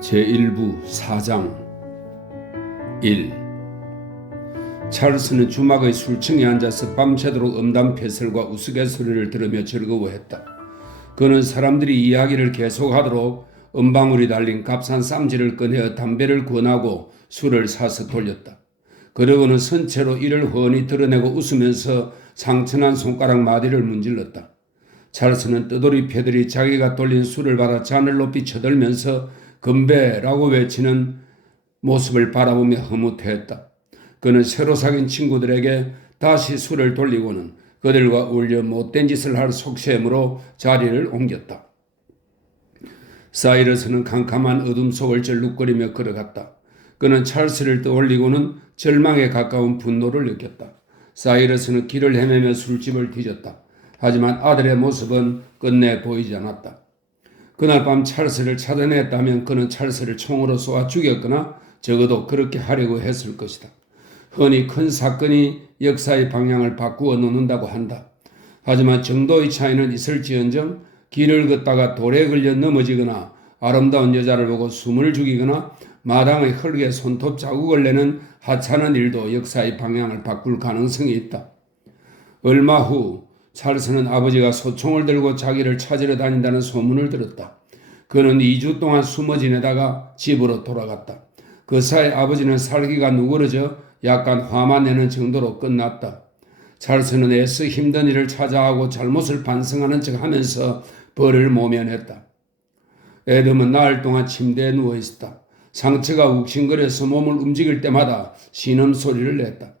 제1부 4장 1. 찰스는 주막의 술층에 앉아서 밤새도록 음담패설과 우스갯소리를 들으며 즐거워했다. 그는 사람들이 이야기를 계속하도록 은방울이 달린 값싼 쌈지를 꺼내어 담배를 권하고 술을 사서 돌렸다. 그러고는 선체로 이를 훤히 드러내고 웃으면서 상처난 손가락 마디를 문질렀다. 찰스는 뜨돌이 패들이 자기가 돌린 술을 받아 잔을 높이 쳐들면서 건배라고 외치는 모습을 바라보며 흐뭇해했다. 그는 새로 사귄 친구들에게 다시 술을 돌리고는 그들과 어울려 못된 짓을 할 속셈으로 자리를 옮겼다. 사이러스는 캄캄한 어둠 속을 절룩거리며 걸어갔다. 그는 찰스를 떠올리고는 절망에 가까운 분노를 느꼈다. 사이러스는 길을 헤매며 술집을 뒤졌다. 하지만 아들의 모습은 끝내 보이지 않았다. 그날 밤 찰스를 찾아냈다면 그는 찰스를 총으로 쏘아 죽였거나 적어도 그렇게 하려고 했을 것이다. 흔히 큰 사건이 역사의 방향을 바꾸어 놓는다고 한다. 하지만 정도의 차이는 있을지언정 길을 걷다가 돌에 걸려 넘어지거나 아름다운 여자를 보고 숨을 죽이거나 마당의 흙에 손톱 자국을 내는 하찮은 일도 역사의 방향을 바꿀 가능성이 있다. 얼마 후 찰스는 아버지가 소총을 들고 자기를 찾으러 다닌다는 소문을 들었다. 그는 2주 동안 숨어 지내다가 집으로 돌아갔다. 그 사이 아버지는 살기가 누그러져 약간 화만 내는 정도로 끝났다. 찰스는 애써 힘든 일을 찾아하고 잘못을 반성하는 척 하면서 벌을 모면했다. 애덤은 나흘 동안 침대에 누워 있었다. 상처가 욱신거려서 몸을 움직일 때마다 신음소리를 냈다.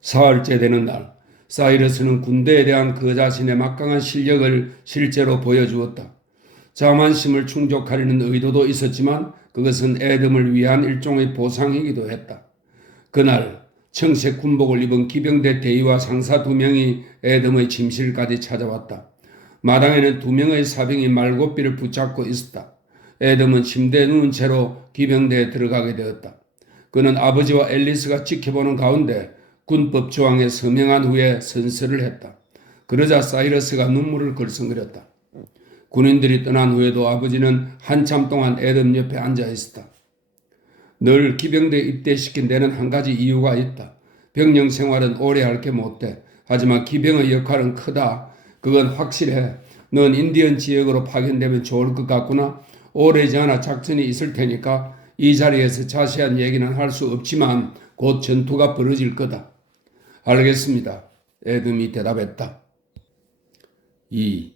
사흘째 되는 날, 사이러스는 군대에 대한 그 자신의 막강한 실력을 실제로 보여주었다. 자만심을 충족하려는 의도도 있었지만 그것은 애덤을 위한 일종의 보상이기도 했다. 그날 청색 군복을 입은 기병대 대위와 상사 2명이 애덤의 침실까지 찾아왔다. 마당에는 2명의 사병이 말고삐를 붙잡고 있었다. 애덤은 침대에 누운 채로 기병대에 들어가게 되었다. 그는 아버지와 앨리스가 지켜보는 가운데 군법 조항에 서명한 후에 선서를 했다. 그러자 사이러스가 눈물을 글썽거렸다. 군인들이 떠난 후에도 아버지는 한참 동안 애덤 옆에 앉아 있었다. 늘 기병대에 입대시킨 데는 한 가지 이유가 있다. 병영 생활은 오래 할 게 못돼. 하지만 기병의 역할은 크다. 그건 확실해. 넌 인디언 지역으로 파견되면 좋을 것 같구나. 오래지 않아 작전이 있을 테니까 이 자리에서 자세한 얘기는 할 수 없지만 곧 전투가 벌어질 거다. 알겠습니다. 애덤이 대답했다. 2.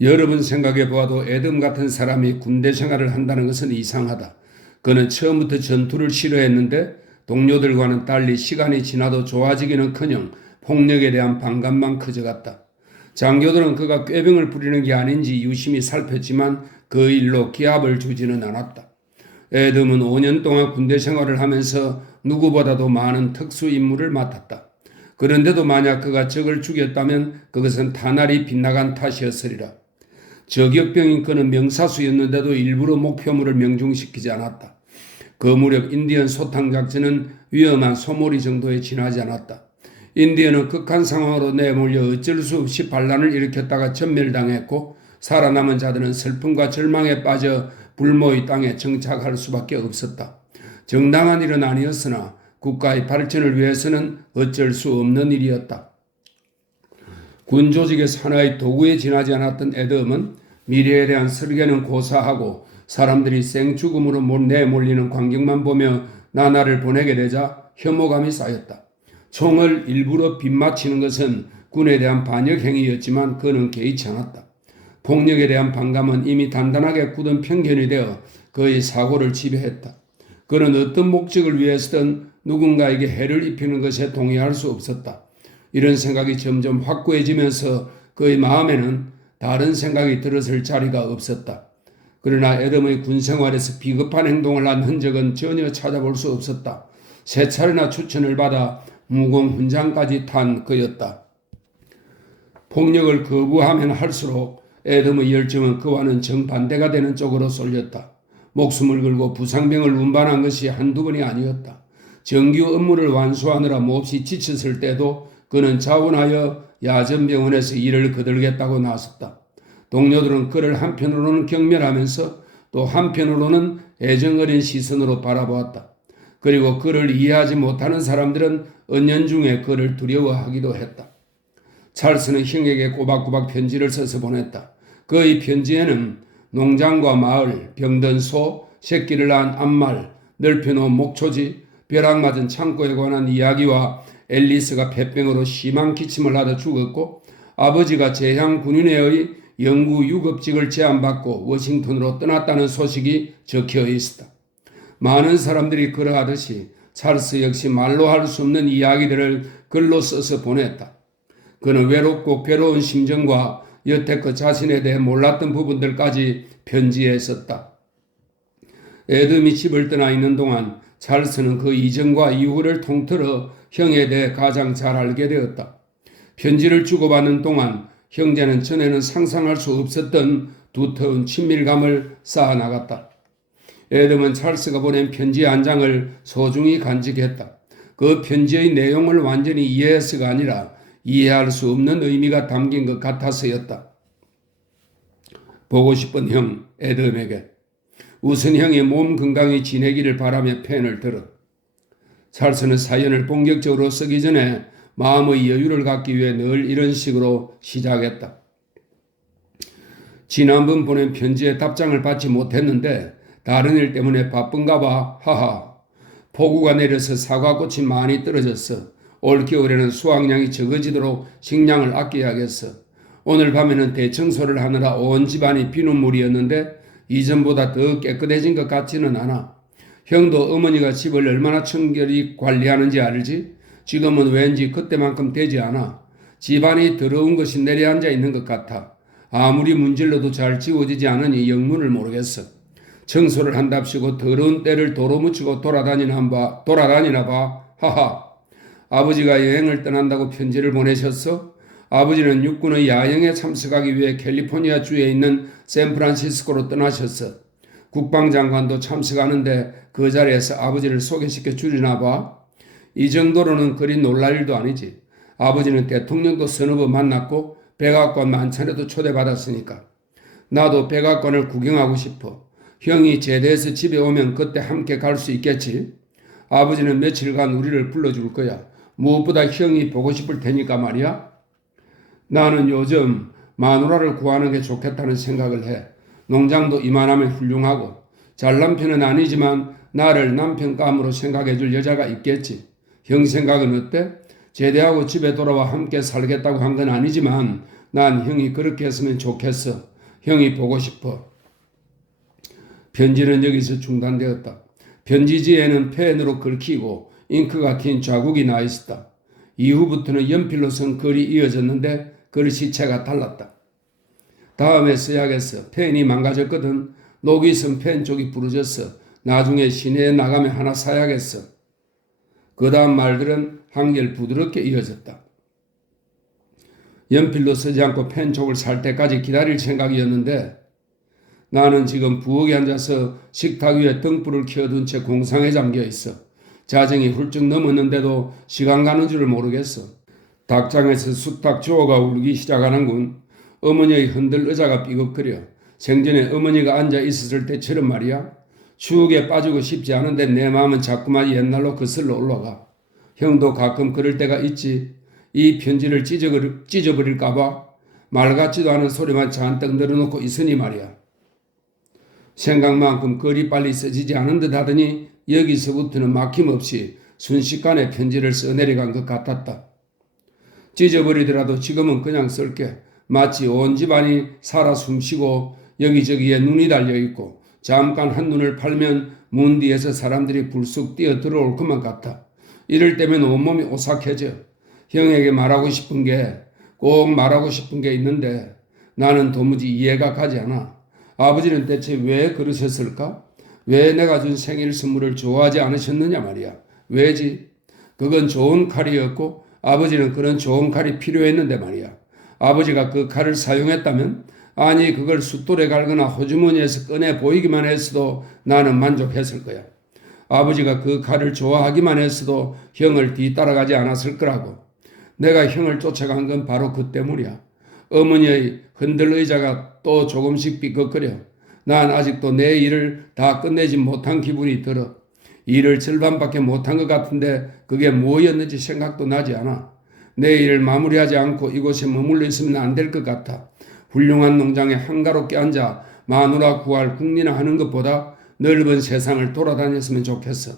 여러 번 생각해 보아도 애덤 같은 사람이 군대 생활을 한다는 것은 이상하다. 그는 처음부터 전투를 싫어했는데 동료들과는 달리 시간이 지나도 좋아지기는커녕 폭력에 대한 반감만 커져갔다. 장교들은 그가 꾀병을 부리는 게 아닌지 유심히 살폈지만 그 일로 기합을 주지는 않았다. 애덤은 5년 동안 군대 생활을 하면서 누구보다도 많은 특수 임무를 맡았다. 그런데도 만약 그가 적을 죽였다면 그것은 탄알이 빗나간 탓이었으리라. 저격병인 그는 명사수였는데도 일부러 목표물을 명중시키지 않았다. 그 무렵 인디언 소탕 작전은 위험한 소몰이 정도에 지나지 않았다. 인디언은 극한 상황으로 내몰려 어쩔 수 없이 반란을 일으켰다가 전멸당했고 살아남은 자들은 슬픔과 절망에 빠져 불모의 땅에 정착할 수밖에 없었다. 정당한 일은 아니었으나 국가의 발전을 위해서는 어쩔 수 없는 일이었다. 군 조직의 하나의 도구에 지나지 않았던 애덤은 미래에 대한 설계는 고사하고 사람들이 생죽음으로 내몰리는 광경만 보며 나날을 보내게 되자 혐오감이 쌓였다. 총을 일부러 빗맞히는 것은 군에 대한 반역 행위였지만 그는 개의치 않았다. 폭력에 대한 반감은 이미 단단하게 굳은 편견이 되어 그의 사고를 지배했다. 그는 어떤 목적을 위해서든 누군가에게 해를 입히는 것에 동의할 수 없었다. 이런 생각이 점점 확고해지면서 그의 마음에는 다른 생각이 들었을 자리가 없었다. 그러나 애덤의 군생활에서 비겁한 행동을 한 흔적은 전혀 찾아볼 수 없었다. 3차례나 추천을 받아 무공훈장까지 탄 그였다. 폭력을 거부하면 할수록 애덤의 열정은 그와는 정반대가 되는 쪽으로 쏠렸다. 목숨을 걸고 부상병을 운반한 것이 한두 번이 아니었다. 정규 업무를 완수하느라 몹시 지쳤을 때도 그는 자원하여 야전병원에서 일을 거들겠다고 나섰다. 동료들은 그를 한편으로는 경멸하면서 또 한편으로는 애정 어린 시선으로 바라보았다. 그리고 그를 이해하지 못하는 사람들은 은연중에 그를 두려워하기도 했다. 찰스는 형에게 꼬박꼬박 편지를 써서 보냈다. 그의 편지에는 농장과 마을, 병든 소, 새끼를 낳은 암말, 넓혀놓은 목초지, 벼락 맞은 창고에 관한 이야기와 앨리스가 폐병으로 심한 기침을 하다 죽었고 아버지가 제향 군인회의 영구 유급직을 제안받고 워싱턴으로 떠났다는 소식이 적혀 있었다. 많은 사람들이 그러하듯이 찰스 역시 말로 할 수 없는 이야기들을 글로 써서 보냈다. 그는 외롭고 괴로운 심정과 여태껏 자신에 대해 몰랐던 부분들까지 편지에 썼다. 에덤이 집을 떠나 있는 동안 찰스는 그 이전과 이후를 통틀어 형에 대해 가장 잘 알게 되었다. 편지를 주고받는 동안 형제는 전에는 상상할 수 없었던 두터운 친밀감을 쌓아나갔다. 에덤은 찰스가 보낸 편지 한 장을 소중히 간직했다. 그 편지의 내용을 완전히 이해해서가 아니라 이해할 수 없는 의미가 담긴 것 같아서였다. 보고 싶은 형 에덤에게 우선 형의 몸 건강히 지내기를 바라며 펜을 들어. 찰스는 사연을 본격적으로 쓰기 전에 마음의 여유를 갖기 위해 늘 이런 식으로 시작했다. 지난번 보낸 편지에 답장을 받지 못했는데 다른 일 때문에 바쁜가 봐. 하하. 폭우가 내려서 사과꽃이 많이 떨어졌어. 올겨울에는 수확량이 적어지도록 식량을 아껴야겠어. 오늘 밤에는 대청소를 하느라 온 집안이 비눗물이었는데 이전보다 더 깨끗해진 것 같지는 않아. 형도 어머니가 집을 얼마나 청결히 관리하는지 알지? 지금은 왠지 그때만큼 되지 않아. 집안이 더러운 것이 내려앉아 있는 것 같아. 아무리 문질러도 잘 지워지지 않으니 영문을 모르겠어. 청소를 한답시고 더러운 때를 도로 묻히고 돌아다니나 봐. 하하. 아버지가 여행을 떠난다고 편지를 보내셨어? 아버지는 육군의 야영에 참석하기 위해 캘리포니아 주에 있는 샌프란시스코로 떠나셨어. 국방장관도 참석하는데 그 자리에서 아버지를 소개시켜 주리나 봐. 이 정도로는 그리 놀랄 일도 아니지. 아버지는 대통령도 서너 번 만났고 백악관 만찬에도 초대받았으니까. 나도 백악관을 구경하고 싶어. 형이 제대해서 집에 오면 그때 함께 갈 수 있겠지. 아버지는 며칠간 우리를 불러줄 거야. 무엇보다 형이 보고 싶을 테니까 말이야. 나는 요즘 마누라를 구하는 게 좋겠다는 생각을 해. 농장도 이만하면 훌륭하고 잘난 편은 아니지만 나를 남편감으로 생각해 줄 여자가 있겠지. 형 생각은 어때? 제대하고 집에 돌아와 함께 살겠다고 한 건 아니지만 난 형이 그렇게 했으면 좋겠어. 형이 보고 싶어. 편지는 여기서 중단되었다. 편지지에는 펜으로 긁히고 잉크가 튄 자국이 나 있었다. 이후부터는 연필로 쓴 글이 이어졌는데 글씨체가 달랐다. 다음에 써야겠어. 펜이 망가졌거든. 녹이 쓴 펜 쪽이 부러졌어. 나중에 시내에 나가면 하나 사야겠어. 그 다음 말들은 한결 부드럽게 이어졌다. 연필로 쓰지 않고 펜 쪽을 살 때까지 기다릴 생각이었는데 나는 지금 부엌에 앉아서 식탁 위에 등불을 켜둔 채 공상에 잠겨 있어. 자정이 훌쩍 넘었는데도 시간 가는 줄을 모르겠어. 닭장에서 수탉 조어가 울기 시작하는군. 어머니의 흔들 의자가 삐걱거려. 생전에 어머니가 앉아 있었을 때처럼 말이야. 추억에 빠지고 싶지 않은데 내 마음은 자꾸만 옛날로 거슬러 올라가. 형도 가끔 그럴 때가 있지. 이 편지를 찢어버릴까봐 말 같지도 않은 소리만 잔뜩 늘어놓고 있으니 말이야. 생각만큼 글이 빨리 써지지 않은 듯 하더니 여기서부터는 막힘없이 순식간에 편지를 써내려간 것 같았다. 찢어버리더라도 지금은 그냥 쓸게. 마치 온 집안이 살아 숨쉬고 여기저기에 눈이 달려있고 잠깐 한눈을 팔면 문 뒤에서 사람들이 불쑥 뛰어 들어올 것만 같아. 이럴 때면 온몸이 오싹해져. 형에게 꼭 말하고 싶은 게 있는데 나는 도무지 이해가 가지 않아. 아버지는 대체 왜 그러셨을까? 왜 내가 준 생일 선물을 좋아하지 않으셨느냐 말이야. 왜지? 그건 좋은 칼이었고 아버지는 그런 좋은 칼이 필요했는데 말이야. 아버지가 그 칼을 사용했다면 아니 그걸 숫돌에 갈거나 호주머니에서 꺼내 보이기만 했어도 나는 만족했을 거야. 아버지가 그 칼을 좋아하기만 했어도 형을 뒤따라가지 않았을 거라고. 내가 형을 쫓아간 건 바로 그 때문이야. 어머니의 흔들 의자가 또 조금씩 삐걱거려. 난 아직도 내 일을 다 끝내지 못한 기분이 들어. 일을 절반밖에 못한 것 같은데 그게 뭐였는지 생각도 나지 않아. 내 일을 마무리하지 않고 이곳에 머물러 있으면 안 될 것 같아. 훌륭한 농장에 한가롭게 앉아 마누라 구할 궁리나 하는 것보다 넓은 세상을 돌아다녔으면 좋겠어.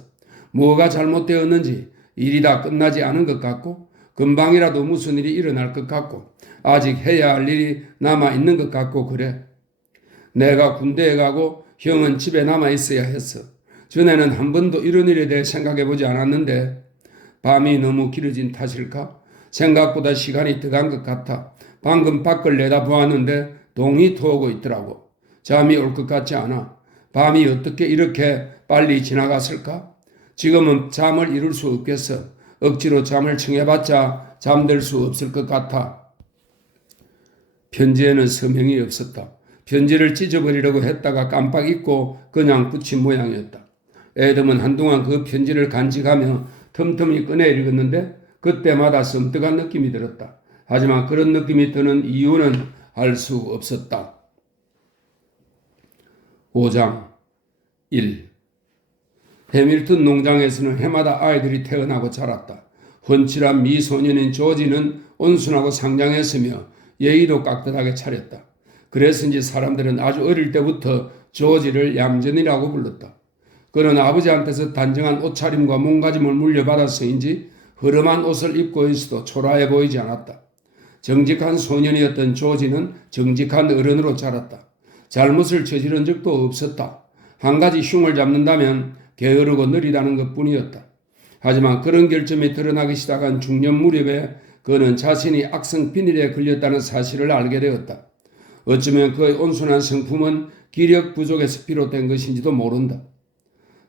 뭐가 잘못되었는지 일이 다 끝나지 않은 것 같고 금방이라도 무슨 일이 일어날 것 같고 아직 해야 할 일이 남아있는 것 같고 그래. 내가 군대에 가고 형은 집에 남아 있어야 했어. 전에는 한 번도 이런 일에 대해 생각해 보지 않았는데 밤이 너무 길어진 탓일까? 생각보다 시간이 더 간 것 같아. 방금 밖을 내다보았는데 동이 터오고 있더라고. 잠이 올 것 같지 않아. 밤이 어떻게 이렇게 빨리 지나갔을까? 지금은 잠을 이룰 수 없겠어. 억지로 잠을 청해봤자 잠들 수 없을 것 같아. 편지에는 서명이 없었다. 편지를 찢어버리려고 했다가 깜빡 잊고 그냥 붙인 모양이었다. 애덤은 한동안 그 편지를 간직하며 틈틈이 꺼내 읽었는데 그때마다 섬뜩한 느낌이 들었다. 하지만 그런 느낌이 드는 이유는 알 수 없었다. 5장 1. 해밀턴 농장에서는 해마다 아이들이 태어나고 자랐다. 훤칠한 미소년인 조지는 온순하고 상냥했으며 예의도 깍듯하게 차렸다. 그래서인지 사람들은 아주 어릴 때부터 조지를 얌전이라고 불렀다. 그는 아버지한테서 단정한 옷차림과 몸가짐을 물려받아서인지 허름한 옷을 입고 있어도 초라해 보이지 않았다. 정직한 소년이었던 조지는 정직한 어른으로 자랐다. 잘못을 저지른 적도 없었다. 한 가지 흉을 잡는다면 게으르고 느리다는 것뿐이었다. 하지만 그런 결점이 드러나기 시작한 중년 무렵에 그는 자신이 악성 비닐에 걸렸다는 사실을 알게 되었다. 어쩌면 그의 온순한 성품은 기력 부족에서 비롯된 것인지도 모른다.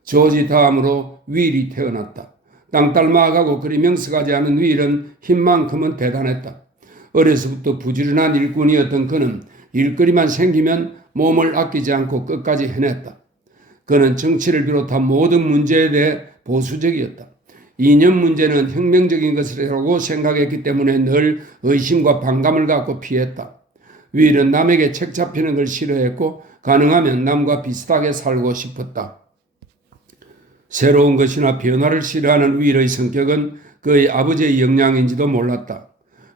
조지 다음으로 윌이 태어났다. 땅딸마가고 그리 명석하지 않은 윌은 힘만큼은 대단했다. 어려서부터 부지런한 일꾼이었던 그는 일거리만 생기면 몸을 아끼지 않고 끝까지 해냈다. 그는 정치를 비롯한 모든 문제에 대해 보수적이었다. 이념 문제는 혁명적인 것이라고 생각했기 때문에 늘 의심과 반감을 갖고 피했다. 윌은 남에게 책 잡히는 걸 싫어했고 가능하면 남과 비슷하게 살고 싶었다. 새로운 것이나 변화를 싫어하는 윌의 성격은 그의 아버지의 영향인지도 몰랐다.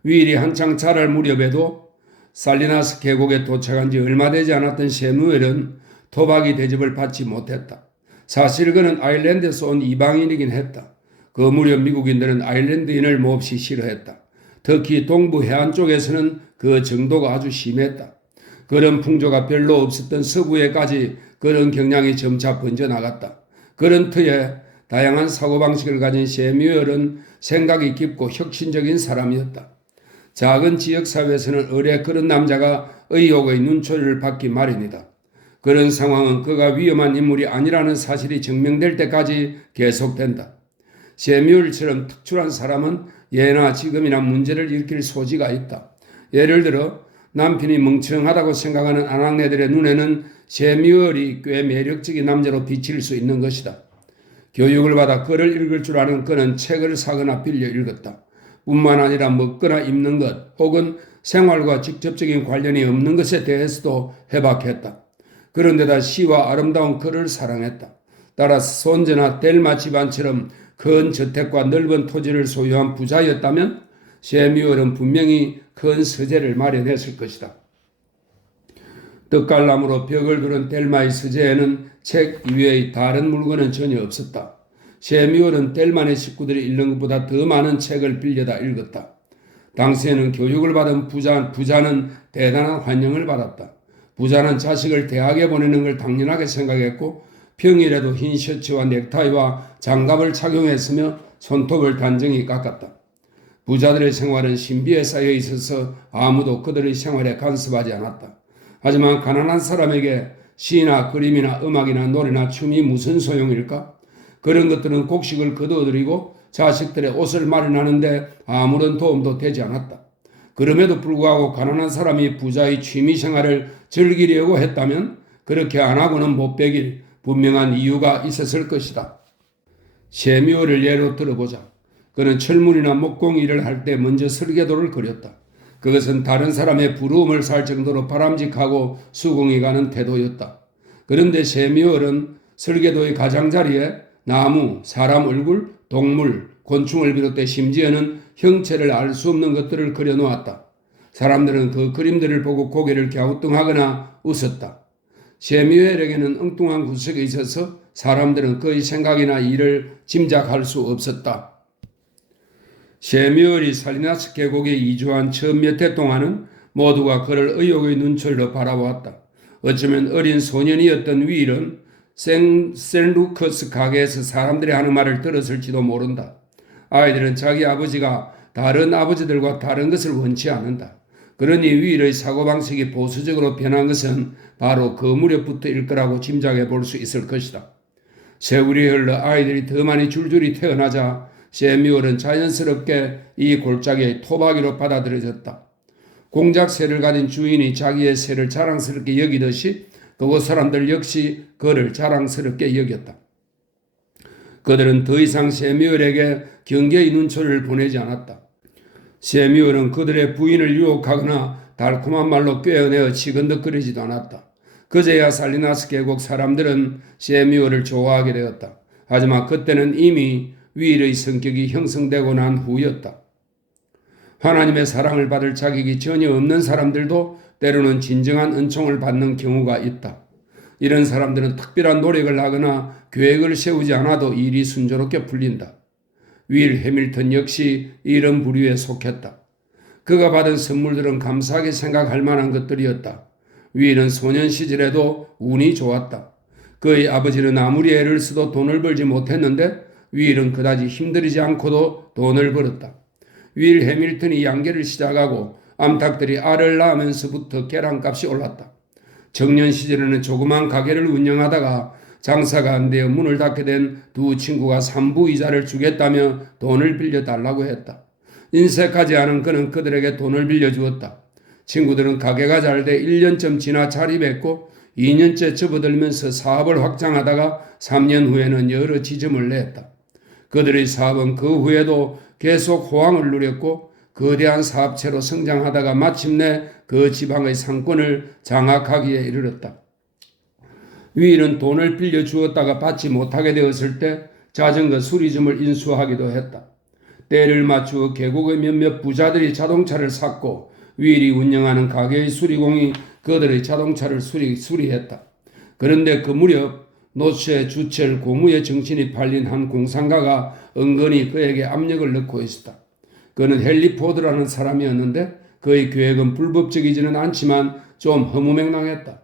윌이 한창 자랄 무렵에도 살리나스 계곡에 도착한 지 얼마 되지 않았던 세무엘은 토박이 대접을 받지 못했다. 사실 그는 아일랜드에서 온 이방인이긴 했다. 그 무렵 미국인들은 아일랜드인을 몹시 싫어했다. 특히 동부 해안 쪽에서는 그 정도가 아주 심했다. 그런 풍조가 별로 없었던 서부에까지 그런 경향이 점차 번져나갔다. 그런 터에 다양한 사고방식을 가진 세뮤얼은 생각이 깊고 혁신적인 사람이었다. 작은 지역사회에서는 의뢰 그런 남자가 의혹의 눈초리를 받기 마련이다. 그런 상황은 그가 위험한 인물이 아니라는 사실이 증명될 때까지 계속된다. 세뮤얼처럼 특출한 사람은 예나 지금이나 문제를 일으킬 소지가 있다. 예를 들어 남편이 멍청하다고 생각하는 아낙네들의 눈에는 세뮤얼이 꽤 매력적인 남자로 비칠 수 있는 것이다. 교육을 받아 글을 읽을 줄 아는 그는 책을 사거나 빌려 읽었다. 뿐만 아니라 먹거나 입는 것 혹은 생활과 직접적인 관련이 없는 것에 대해서도 해박했다. 그런데다 시와 아름다운 글을 사랑했다. 따라서 손자나 델마 집안처럼 큰 저택과 넓은 토지를 소유한 부자였다면 세뮤얼은 분명히 큰 서재를 마련했을 것이다. 떡갈나무로 벽을 두른 델마의 서재에는 책 이외의 다른 물건은 전혀 없었다. 세뮤얼은 델만의 식구들이 읽는 것보다 더 많은 책을 빌려다 읽었다. 당시에는 교육을 받은 부자는 대단한 환영을 받았다. 부자는 자식을 대학에 보내는 걸 당연하게 생각했고 평일에도 흰 셔츠와 넥타이와 장갑을 착용했으며 손톱을 단정히 깎았다. 부자들의 생활은 신비에 쌓여 있어서 아무도 그들의 생활에 간섭하지 않았다. 하지만 가난한 사람에게 시나 그림이나 음악이나 노래나 춤이 무슨 소용일까? 그런 것들은 곡식을 거두어들이고 자식들의 옷을 마련하는데 아무런 도움도 되지 않았다. 그럼에도 불구하고 가난한 사람이 부자의 취미생활을 즐기려고 했다면 그렇게 안 하고는 못 베길 분명한 이유가 있었을 것이다. 세뮤얼을 예로 들어보자. 그는 철물이나 목공 일을 할 때 먼저 설계도를 그렸다. 그것은 다른 사람의 부러움을 살 정도로 바람직하고 수긍이 가는 태도였다. 그런데 셰뮤엘은 설계도의 가장자리에 나무, 사람 얼굴, 동물, 곤충을 비롯해 심지어는 형체를 알 수 없는 것들을 그려놓았다. 사람들은 그 그림들을 보고 고개를 갸우뚱하거나 웃었다. 셰뮤엘에게는 엉뚱한 구석이 있어서 사람들은 그의 생각이나 일을 짐작할 수 없었다. 셰뮤엘이 살리나스 계곡에 이주한 처음 몇 해 동안은 모두가 그를 의욕의 눈초리로 바라보았다. 어쩌면 어린 소년이었던 윌은 생루커스 가게에서 사람들이 하는 말을 들었을지도 모른다. 아이들은 자기 아버지가 다른 아버지들과 다른 것을 원치 않는다. 그러니 윌의 사고방식이 보수적으로 변한 것은 바로 그 무렵부터일 거라고 짐작해 볼 수 있을 것이다. 세월이 흘러 아이들이 더 많이 줄줄이 태어나자 셰뮤엘은 자연스럽게 이 골짜기의 토박이로 받아들여졌다. 공작 새를 가진 주인이 자기의 새를 자랑스럽게 여기듯이 그곳 사람들 역시 그를 자랑스럽게 여겼다. 그들은 더 이상 셰뮤엘에게 경계의 눈초리를 보내지 않았다. 셰뮤엘은 그들의 부인을 유혹하거나 달콤한 말로 꿰어내어 치근덕거리지도 않았다. 그제야 살리나스 계곡 사람들은 셰뮤엘을 좋아하게 되었다. 하지만 그때는 이미 윌의 성격이 형성되고 난 후였다. 하나님의 사랑을 받을 자격이 전혀 없는 사람들도 때로는 진정한 은총을 받는 경우가 있다. 이런 사람들은 특별한 노력을 하거나 계획을 세우지 않아도 일이 순조롭게 풀린다. 윌 해밀턴 역시 이런 부류에 속했다. 그가 받은 선물들은 감사하게 생각할 만한 것들이었다. 윌은 소년 시절에도 운이 좋았다. 그의 아버지는 아무리 애를 써도 돈을 벌지 못했는데 윌은 그다지 힘들이지 않고도 돈을 벌었다. 윌 해밀턴이 양계를 시작하고 암탉들이 알을 낳으면서부터 계란값이 올랐다. 청년 시절에는 조그만 가게를 운영하다가 장사가 안 되어 문을 닫게 된 두 친구가 삼부이자를 주겠다며 돈을 빌려달라고 했다. 인색하지 않은 그는 그들에게 돈을 빌려주었다. 친구들은 가게가 잘 돼 1년쯤 지나 자립했고 2년째 접어들면서 사업을 확장하다가 3년 후에는 여러 지점을 냈다. 그들의 사업은 그 후에도 계속 호황을 누렸고 거대한 사업체로 성장하다가 마침내 그 지방의 상권을 장악하기에 이르렀다. 윌은 돈을 빌려주었다가 받지 못하게 되었을 때 자전거 수리점을 인수하기도 했다. 때를 맞추어 계곡의 몇몇 부자들이 자동차를 샀고 윌이 운영하는 가게의 수리공이 그들의 자동차를 수리했다. 그런데 그 무렵 노체, 주철, 고무의 정신이 팔린 한 공상가가 은근히 그에게 압력을 넣고 있었다. 그는 헨리 포드라는 사람이었는데 그의 계획은 불법적이지는 않지만 좀 허무맹랑했다.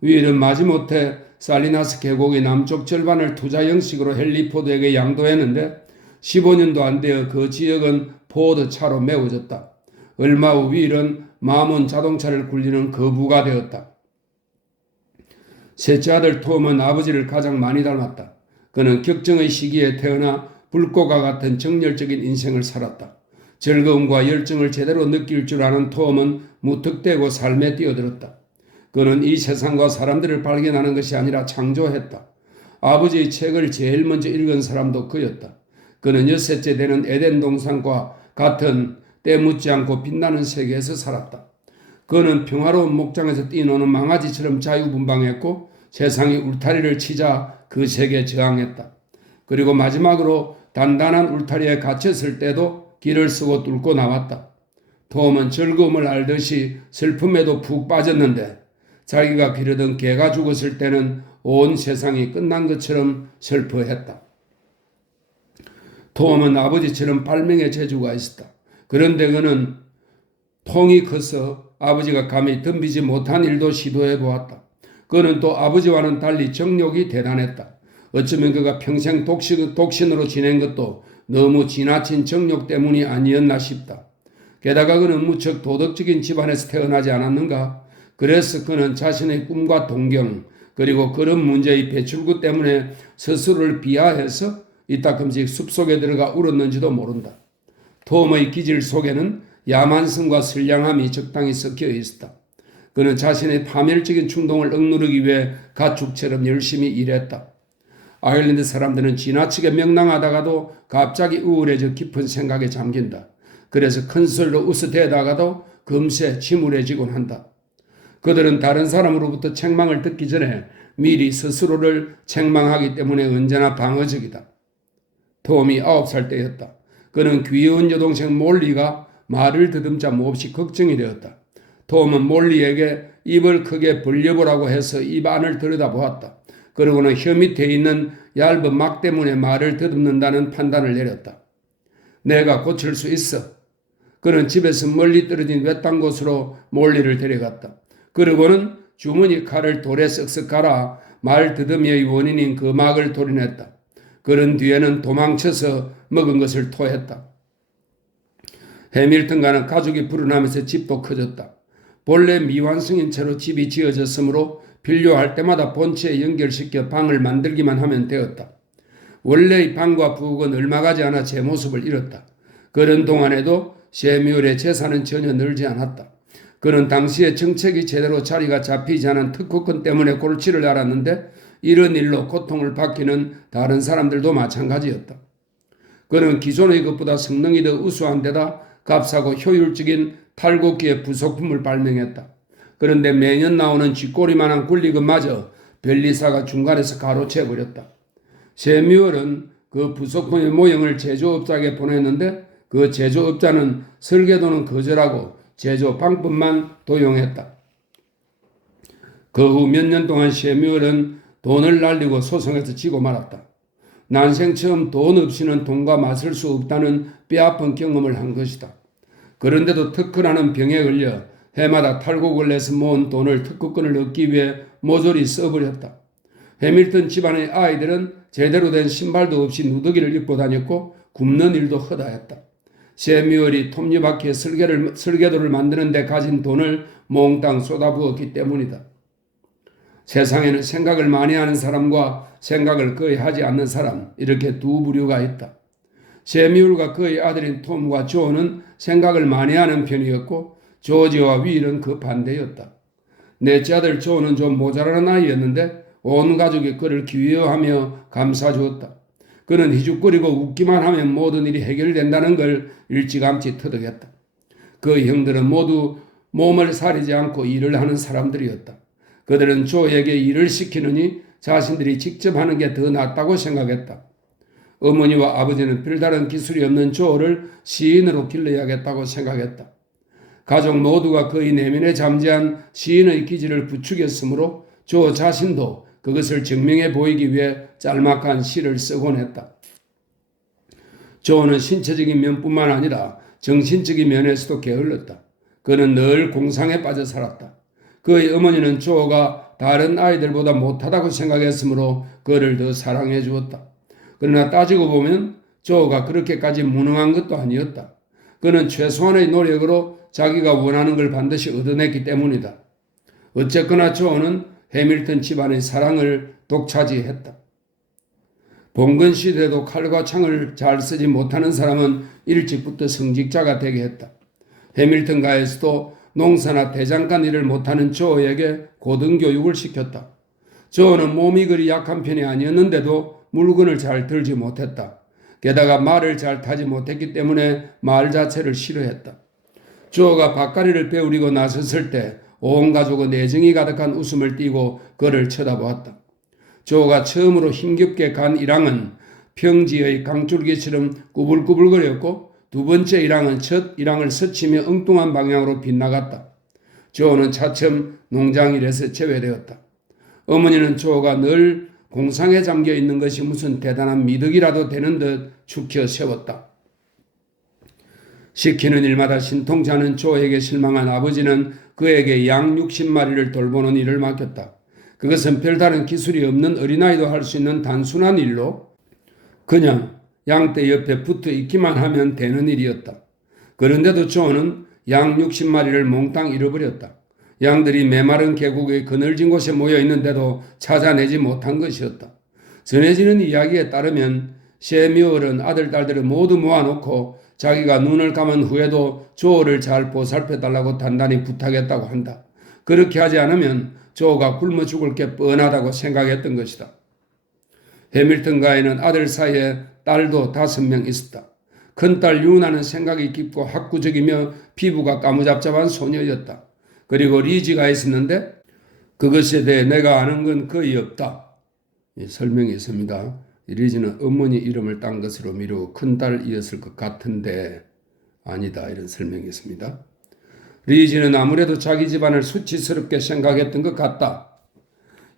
윌은 마지못해 살리나스 계곡의 남쪽 절반을 투자 형식으로 헨리 포드에게 양도했는데 15년도 안 되어 그 지역은 포드 차로 메워졌다. 얼마 후 윌은 마몬 자동차를 굴리는 거부가 되었다. 셋째 아들 톰은 아버지를 가장 많이 닮았다. 그는 격정의 시기에 태어나 불꽃과 같은 정열적인 인생을 살았다. 즐거움과 열정을 제대로 느낄 줄 아는 톰은 무턱대고 삶에 뛰어들었다. 그는 이 세상과 사람들을 발견하는 것이 아니라 창조했다. 아버지의 책을 제일 먼저 읽은 사람도 그였다. 그는 여섯째 되는 에덴 동산과 같은 때묻지 않고 빛나는 세계에서 살았다. 그는 평화로운 목장에서 뛰노는 망아지처럼 자유분방했고 세상이 울타리를 치자 그 세계에 저항했다. 그리고 마지막으로 단단한 울타리에 갇혔을 때도 길을 쓰고 뚫고 나왔다. 톰은 즐거움을 알듯이 슬픔에도 푹 빠졌는데 자기가 기르던 개가 죽었을 때는 온 세상이 끝난 것처럼 슬퍼했다. 톰은 아버지처럼 발명의 재주가 있었다. 그런데 그는 통이 커서 아버지가 감히 덤비지 못한 일도 시도해 보았다. 그는 또 아버지와는 달리 정욕이 대단했다. 어쩌면 그가 평생 독신으로 지낸 것도 너무 지나친 정욕 때문이 아니었나 싶다. 게다가 그는 무척 도덕적인 집안에서 태어나지 않았는가? 그래서 그는 자신의 꿈과 동경 그리고 그런 문제의 배출구 때문에 스스로를 비하해서 이따금씩 숲속에 들어가 울었는지도 모른다. 톰의 기질 속에는 야만성과 선량함이 적당히 섞여 있었다. 그는 자신의 파멸적인 충동을 억누르기 위해 가축처럼 열심히 일했다. 아일랜드 사람들은 지나치게 명랑하다가도 갑자기 우울해져 깊은 생각에 잠긴다. 그래서 큰 소리로 웃어대다가도 금세 침울해지곤 한다. 그들은 다른 사람으로부터 책망을 듣기 전에 미리 스스로를 책망하기 때문에 언제나 방어적이다. 톰이 9살 때였다. 그는 귀여운 여동생 몰리가 말을 더듬자 몹시 걱정이 되었다. 톰은 몰리에게 입을 크게 벌려보라고 해서 입 안을 들여다보았다. 그러고는 혀 밑에 있는 얇은 막 때문에 말을 더듬는다는 판단을 내렸다. 내가 고칠 수 있어. 그는 집에서 멀리 떨어진 외딴 곳으로 몰리를 데려갔다. 그러고는 주머니 칼을 돌에 쓱쓱 갈아 말 더듬이의 원인인 그 막을 도려냈다. 그런 뒤에는 도망쳐서 먹은 것을 토했다. 해밀턴과는 가족이 불어나면서 집도 커졌다. 본래 미완성인 채로 집이 지어졌으므로 필요할 때마다 본체에 연결시켜 방을 만들기만 하면 되었다. 원래의 방과 부엌은 얼마 가지 않아 제 모습을 잃었다. 그런 동안에도 셰뮤얼의 재산은 전혀 늘지 않았다. 그는 당시에 정책이 제대로 자리가 잡히지 않은 특허권 때문에 골치를 앓았는데 이런 일로 고통을 받기는 다른 사람들도 마찬가지였다. 그는 기존의 것보다 성능이 더 우수한 데다 값싸고 효율적인 탈곡기의 부속품을 발명했다. 그런데 매년 나오는 쥐꼬리만한 굴리금마저 벨리사가 중간에서 가로채버렸다. 셰뮤얼은 그 부속품의 모형을 제조업자에게 보냈는데 그 제조업자는 설계도는 거절하고 제조 방법만 도용했다. 그 후 몇 년 동안 셰뮤얼은 돈을 날리고 소송에서 지고 말았다. 난생 처음 돈 없이는 돈과 맞설 수 없다는 뼈아픈 경험을 한 것이다. 그런데도 특허라는 병에 걸려 해마다 탈곡을 내서 모은 돈을 특허권을 얻기 위해 모조리 써버렸다. 해밀턴 집안의 아이들은 제대로 된 신발도 없이 누더기를 입고 다녔고 굽는 일도 허다했다. 셰뮤얼이 톱니바퀴에 설계도를 만드는 데 가진 돈을 몽땅 쏟아부었기 때문이다. 세상에는 생각을 많이 하는 사람과 생각을 거의 하지 않는 사람, 이렇게 두 부류가 있다. 셰뮤얼과 그의 아들인 톰과 조는 생각을 많이 하는 편이었고 조지와 윌은 그 반대였다. 넷째 아들 조는 좀 모자라는 아이였는데 온 가족이 그를 귀여워하며 감싸주었다. 그는 희죽거리고 웃기만 하면 모든 일이 해결된다는 걸 일찌감치 터득했다. 그 형들은 모두 몸을 사리지 않고 일을 하는 사람들이었다. 그들은 조에게 일을 시키느니 자신들이 직접 하는 게 더 낫다고 생각했다. 어머니와 아버지는 별다른 기술이 없는 조를 시인으로 길러야겠다고 생각했다. 가족 모두가 그의 내면에 잠재한 시인의 기질을 부추겼으므로 조 자신도 그것을 증명해 보이기 위해 짤막한 시를 쓰곤 했다. 조는 신체적인 면뿐만 아니라 정신적인 면에서도 게을렀다. 그는 늘 공상에 빠져 살았다. 그의 어머니는 조가 다른 아이들보다 못하다고 생각했으므로 그를 더 사랑해 주었다. 그러나 따지고 보면 조가 그렇게까지 무능한 것도 아니었다. 그는 최소한의 노력으로 자기가 원하는 걸 반드시 얻어냈기 때문이다. 어쨌거나 조는 해밀턴 집안의 사랑을 독차지했다. 봉건 시대에도 칼과 창을 잘 쓰지 못하는 사람은 일찍부터 성직자가 되게 했다. 해밀턴가에서도 농사나 대장간 일을 못하는 조에게 고등교육을 시켰다. 조는 몸이 그리 약한 편이 아니었는데도 물건을 잘 들지 못했다. 게다가 말을 잘 타지 못했기 때문에 말 자체를 싫어했다. 조가 밭갈이를 배우리고 나섰을 때 온 가족은 애정이 가득한 웃음을 띠고 그를 쳐다보았다. 조가 처음으로 힘겹게 간 일항은 평지의 강줄기처럼 꾸불꾸불거렸고 두 번째 일항은 첫 일항을 스치며 엉뚱한 방향으로 빗나갔다. 조는 차츰 농장일에서 제외되었다. 어머니는 조가 늘 공상에 잠겨 있는 것이 무슨 대단한 미덕이라도 되는 듯 축혀 세웠다. 시키는 일마다 신통치 않은 조에게 실망한 아버지는 그에게 양 60마리를 돌보는 일을 맡겼다. 그것은 별다른 기술이 없는 어린아이도 할 수 있는 단순한 일로 그냥 양떼 옆에 붙어 있기만 하면 되는 일이었다. 그런데도 조는 양 60마리를 몽땅 잃어버렸다. 양들이 메마른 계곡의 그늘진 곳에 모여 있는데도 찾아내지 못한 것이었다. 전해지는 이야기에 따르면 셰뮤얼은 아들, 딸들을 모두 모아놓고 자기가 눈을 감은 후에도 조를 잘 보살펴달라고 단단히 부탁했다고 한다. 그렇게 하지 않으면 조가 굶어 죽을 게 뻔하다고 생각했던 것이다. 해밀턴 가에는 아들 사이에 딸도 5명 있었다. 큰딸 유나는 생각이 깊고 학구적이며 피부가 까무잡잡한 소녀였다. 그리고 리지가 있었는데 그것에 대해 내가 아는 건 거의 없다. 설명이 있습니다. 리지는 어머니 이름을 딴 것으로 미루고 큰딸이었을 것 같은데 아니다, 이런 설명이 있습니다. 리지는 아무래도 자기 집안을 수치스럽게 생각했던 것 같다.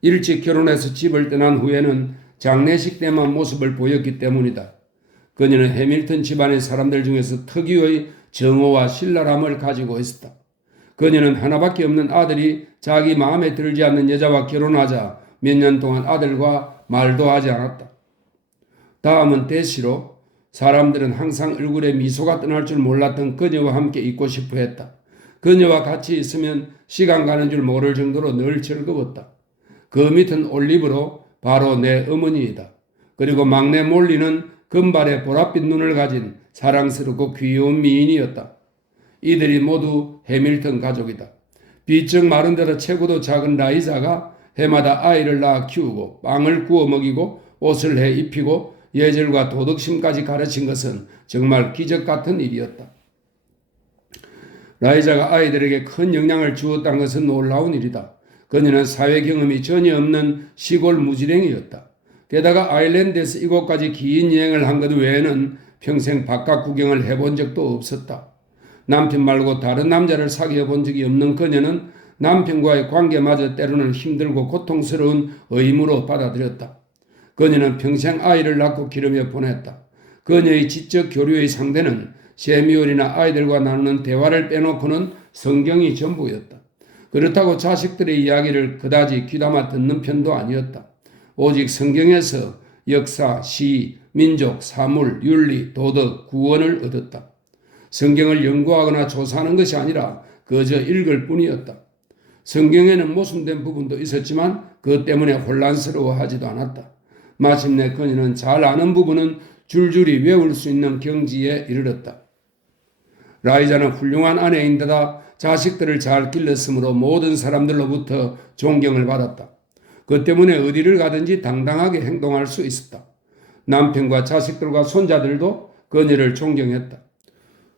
일찍 결혼해서 집을 떠난 후에는 장례식 때만 모습을 보였기 때문이다. 그녀는 해밀턴 집안의 사람들 중에서 특유의 정오와 신랄함을 가지고 있었다. 그녀는 하나밖에 없는 아들이 자기 마음에 들지 않는 여자와 결혼하자 몇 년 동안 아들과 말도 하지 않았다. 다음은 대시로 사람들은 항상 얼굴에 미소가 떠날 줄 몰랐던 그녀와 함께 있고 싶어 했다. 그녀와 같이 있으면 시간 가는 줄 모를 정도로 늘 즐거웠다. 그 밑은 올리브로 바로 내 어머니이다. 그리고 막내 몰리는 금발의 보랏빛 눈을 가진 사랑스럽고 귀여운 미인이었다. 이들이 모두 해밀턴 가족이다. 비쩍 마른 데다 체구도 작은 라이자가 해마다 아이를 낳아 키우고 빵을 구워 먹이고 옷을 해 입히고 예절과 도덕심까지 가르친 것은 정말 기적 같은 일이었다. 라이자가 아이들에게 큰 영향을 주었다는 것은 놀라운 일이다. 그녀는 사회 경험이 전혀 없는 시골 무지랭이였다. 게다가 아일랜드에서 이곳까지 긴 여행을 한 것 외에는 평생 바깥 구경을 해본 적도 없었다. 남편 말고 다른 남자를 사귀어 본 적이 없는 그녀는 남편과의 관계마저 때로는 힘들고 고통스러운 의무로 받아들였다. 그녀는 평생 아이를 낳고 기르며 보냈다. 그녀의 지적 교류의 상대는 세미올이나 아이들과 나누는 대화를 빼놓고는 성경이 전부였다. 그렇다고 자식들의 이야기를 그다지 귀담아 듣는 편도 아니었다. 오직 성경에서 역사, 시, 민족, 사물, 윤리, 도덕, 구원을 얻었다. 성경을 연구하거나 조사하는 것이 아니라 그저 읽을 뿐이었다. 성경에는 모순된 부분도 있었지만 그것 때문에 혼란스러워하지도 않았다. 마침내 그녀는 잘 아는 부분은 줄줄이 외울 수 있는 경지에 이르렀다. 라이자는 훌륭한 아내인데다 자식들을 잘 길렀으므로 모든 사람들로부터 존경을 받았다. 그 때문에 어디를 가든지 당당하게 행동할 수 있었다. 남편과 자식들과 손자들도 그녀를 존경했다.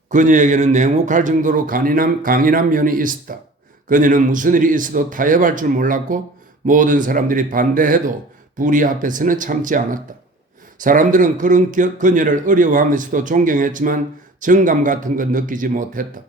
그녀에게는 냉혹할 정도로 강인한 면이 있었다. 그녀는 무슨 일이 있어도 타협할 줄 몰랐고 모든 사람들이 반대해도 불의 앞에서는 참지 않았다. 사람들은 그런 그녀를 어려워하면서도 존경했지만 정감 같은 건 느끼지 못했다.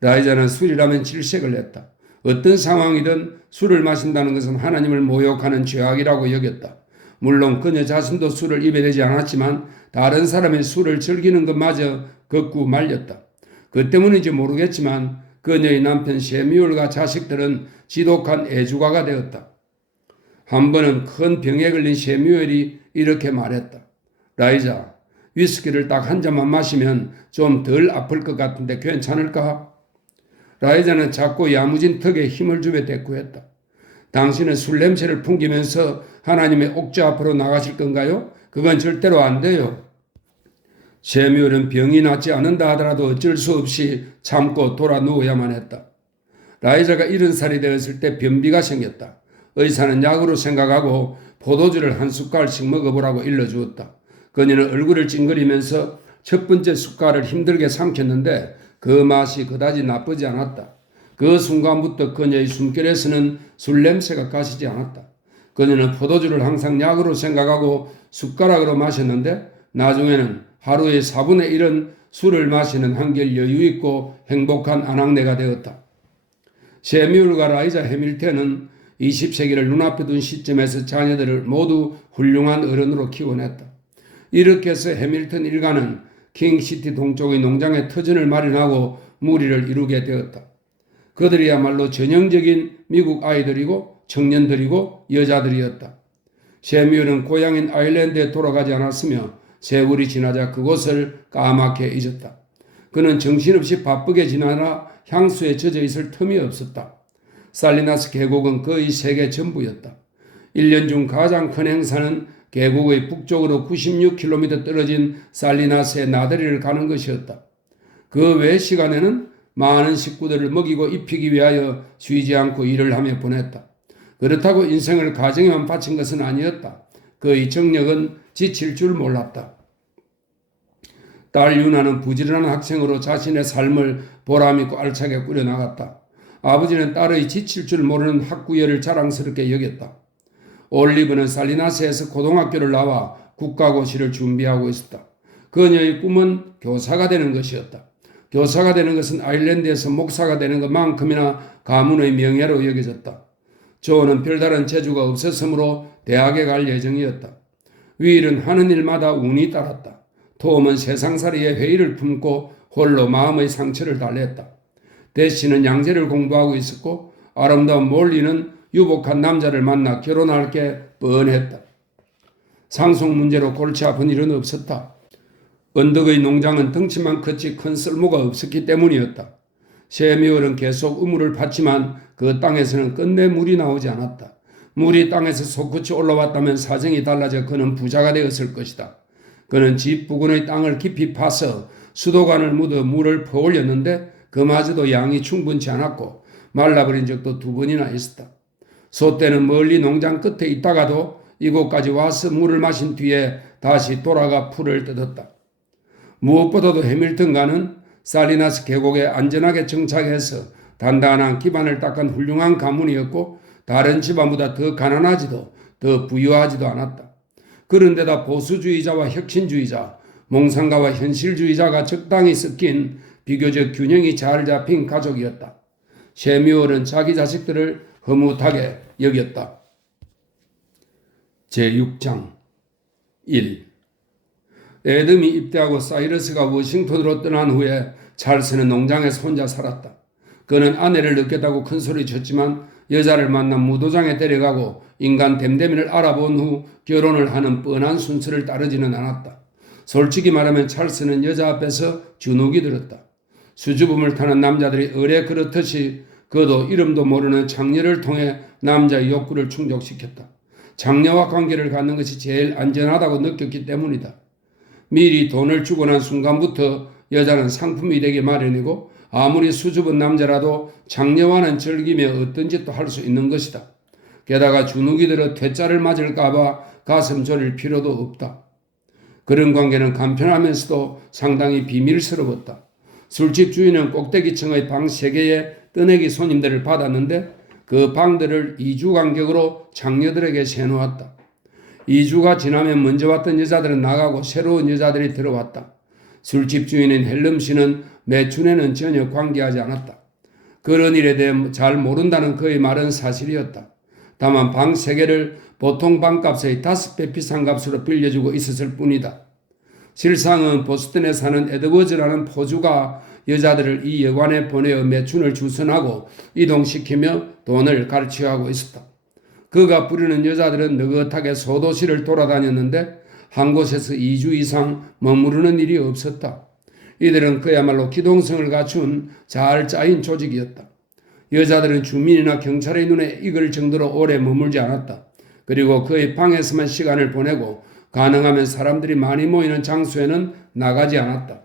라이자는 술이라면 질색을 냈다. 어떤 상황이든 술을 마신다는 것은 하나님을 모욕하는 죄악이라고 여겼다. 물론 그녀 자신도 술을 입에 대지 않았지만 다른 사람의 술을 즐기는 것마저 극구 말렸다. 그 때문인지 모르겠지만 그녀의 남편 세미울과 자식들은 지독한 애주가가 되었다. 한 번은 큰 병에 걸린 세미울이 이렇게 말했다. 라이자, 위스키를 딱 한 잔만 마시면 좀 덜 아플 것 같은데 괜찮을까? 라이자는 작고 야무진 턱에 힘을 주며 대꾸했다. 당신은 술 냄새를 풍기면서 하나님의 옥좌 앞으로 나가실 건가요? 그건 절대로 안 돼요. 세미울은 병이 낫지 않는다 하더라도 어쩔 수 없이 참고 돌아 누워야만 했다. 라이자가 70살이 되었을 때 변비가 생겼다. 의사는 약으로 생각하고 포도주를 한 숟갈씩 먹어보라고 일러주었다. 그녀는 얼굴을 찡그리면서 첫 번째 숟갈을 힘들게 삼켰는데 그 맛이 그다지 나쁘지 않았다. 그 순간부터 그녀의 숨결에서는 술 냄새가 가시지 않았다. 그녀는 포도주를 항상 약으로 생각하고 숟가락으로 마셨는데 나중에는 하루의 4분의 1은 술을 마시는 한결 여유있고 행복한 아낙네가 되었다. 세미울과 라이자 해밀턴은 20세기를 눈앞에 둔 시점에서 자녀들을 모두 훌륭한 어른으로 키워냈다. 이렇게 해서 해밀턴 일가는 킹시티 동쪽의 농장에 터전을 마련하고 무리를 이루게 되었다. 그들이야말로 전형적인 미국 아이들이고 청년들이고 여자들이었다. 세미울은 고향인 아일랜드에 돌아가지 않았으며 세월이 지나자 그곳을 까맣게 잊었다. 그는 정신없이 바쁘게 지나라 향수에 젖어 있을 틈이 없었다. 살리나스 계곡은 그의 세계 전부였다. 1년 중 가장 큰 행사는 계곡의 북쪽으로 96km 떨어진 살리나스의 나들이를 가는 것이었다. 그 외 시간에는 많은 식구들을 먹이고 입히기 위하여 쉬지 않고 일을 하며 보냈다. 그렇다고 인생을 가정에만 바친 것은 아니었다. 그의 정력은 지칠 줄 몰랐다. 딸 유나는 부지런한 학생으로 자신의 삶을 보람있고 알차게 꾸려나갔다. 아버지는 딸의 지칠 줄 모르는 학구열을 자랑스럽게 여겼다. 올리브는 살리나스에서 고등학교를 나와 국가고시를 준비하고 있었다. 그녀의 꿈은 교사가 되는 것이었다. 교사가 되는 것은 아일랜드에서 목사가 되는 것만큼이나 가문의 명예로 여겨졌다. 조는 별다른 재주가 없었으므로 대학에 갈 예정이었다. 윌은 하는 일마다 운이 따랐다. 톰은 세상살이에 회의를 품고 홀로 마음의 상처를 달랬다. 대시는 양재를 공부하고 있었고 아름다운 몰리는 유복한 남자를 만나 결혼할 게 뻔했다. 상속 문제로 골치 아픈 일은 없었다. 언덕의 농장은 덩치만 컸지 큰 쓸모가 없었기 때문이었다. 셰미얼은 계속 우물을 팠지만 그 땅에서는 끝내 물이 나오지 않았다. 물이 땅에서 솟구치 올라왔다면 사정이 달라져 그는 부자가 되었을 것이다. 그는 집 부근의 땅을 깊이 파서 수도관을 묻어 물을 퍼올렸는데 그마저도 양이 충분치 않았고 말라버린 적도 2번이나 있었다. 소떼는 멀리 농장 끝에 있다가도 이곳까지 와서 물을 마신 뒤에 다시 돌아가 풀을 뜯었다. 무엇보다도 해밀턴가는 살리나스 계곡에 안전하게 정착해서 단단한 기반을 닦은 훌륭한 가문이었고 다른 집안보다 더 가난하지도 더 부유하지도 않았다. 그런데다 보수주의자와 혁신주의자, 몽상가와 현실주의자가 적당히 섞인 비교적 균형이 잘 잡힌 가족이었다. 셰뮤얼은 자기 자식들을 흐뭇하게 여겼다. 제6장 1. 애덤이 입대하고 사이러스가 워싱턴으로 떠난 후에 찰스는 농장에서 혼자 살았다. 그는 아내를 늦겠다고 큰소리 쳤지만 여자를 만나 무도장에 데려가고 인간 댐댐이를 알아본 후 결혼을 하는 뻔한 순서를 따르지는 않았다. 솔직히 말하면 찰스는 여자 앞에서 주눅이 들었다. 수줍음을 타는 남자들이 을에 그렇듯이 그도 이름도 모르는 장녀를 통해 남자의 욕구를 충족시켰다. 장녀와 관계를 갖는 것이 제일 안전하다고 느꼈기 때문이다. 미리 돈을 주고 난 순간부터 여자는 상품이 되기 마련이고 아무리 수줍은 남자라도 장녀와는 즐기며 어떤 짓도 할 수 있는 것이다. 게다가 주눅이 들어 퇴짜를 맞을까봐 가슴 졸일 필요도 없다. 그런 관계는 간편하면서도 상당히 비밀스러웠다. 술집 주인은 꼭대기층의 방 3개의 뜨내기 손님들을 받았는데 그 방들을 2주 간격으로 장녀들에게 세놓았다. 2주가 지나면 먼저 왔던 여자들은 나가고 새로운 여자들이 들어왔다. 술집 주인인 헬름 씨는 매춘에는 전혀 관계하지 않았다. 그런 일에 대해 잘 모른다는 그의 말은 사실이었다. 다만 방 3개를 보통 방값의 5배 비싼 값으로 빌려주고 있었을 뿐이다. 실상은 보스턴에 사는 에드워즈라는 포주가 여자들을 이 여관에 보내어 매춘을 주선하고 이동시키며 돈을 갈취하고 있었다. 그가 부리는 여자들은 느긋하게 소도시를 돌아다녔는데 한 곳에서 2주 이상 머무르는 일이 없었다. 이들은 그야말로 기동성을 갖춘 잘 짜인 조직이었다. 여자들은 주민이나 경찰의 눈에 익을 정도로 오래 머물지 않았다. 그리고 그의 방에서만 시간을 보내고 가능하면 사람들이 많이 모이는 장소에는 나가지 않았다.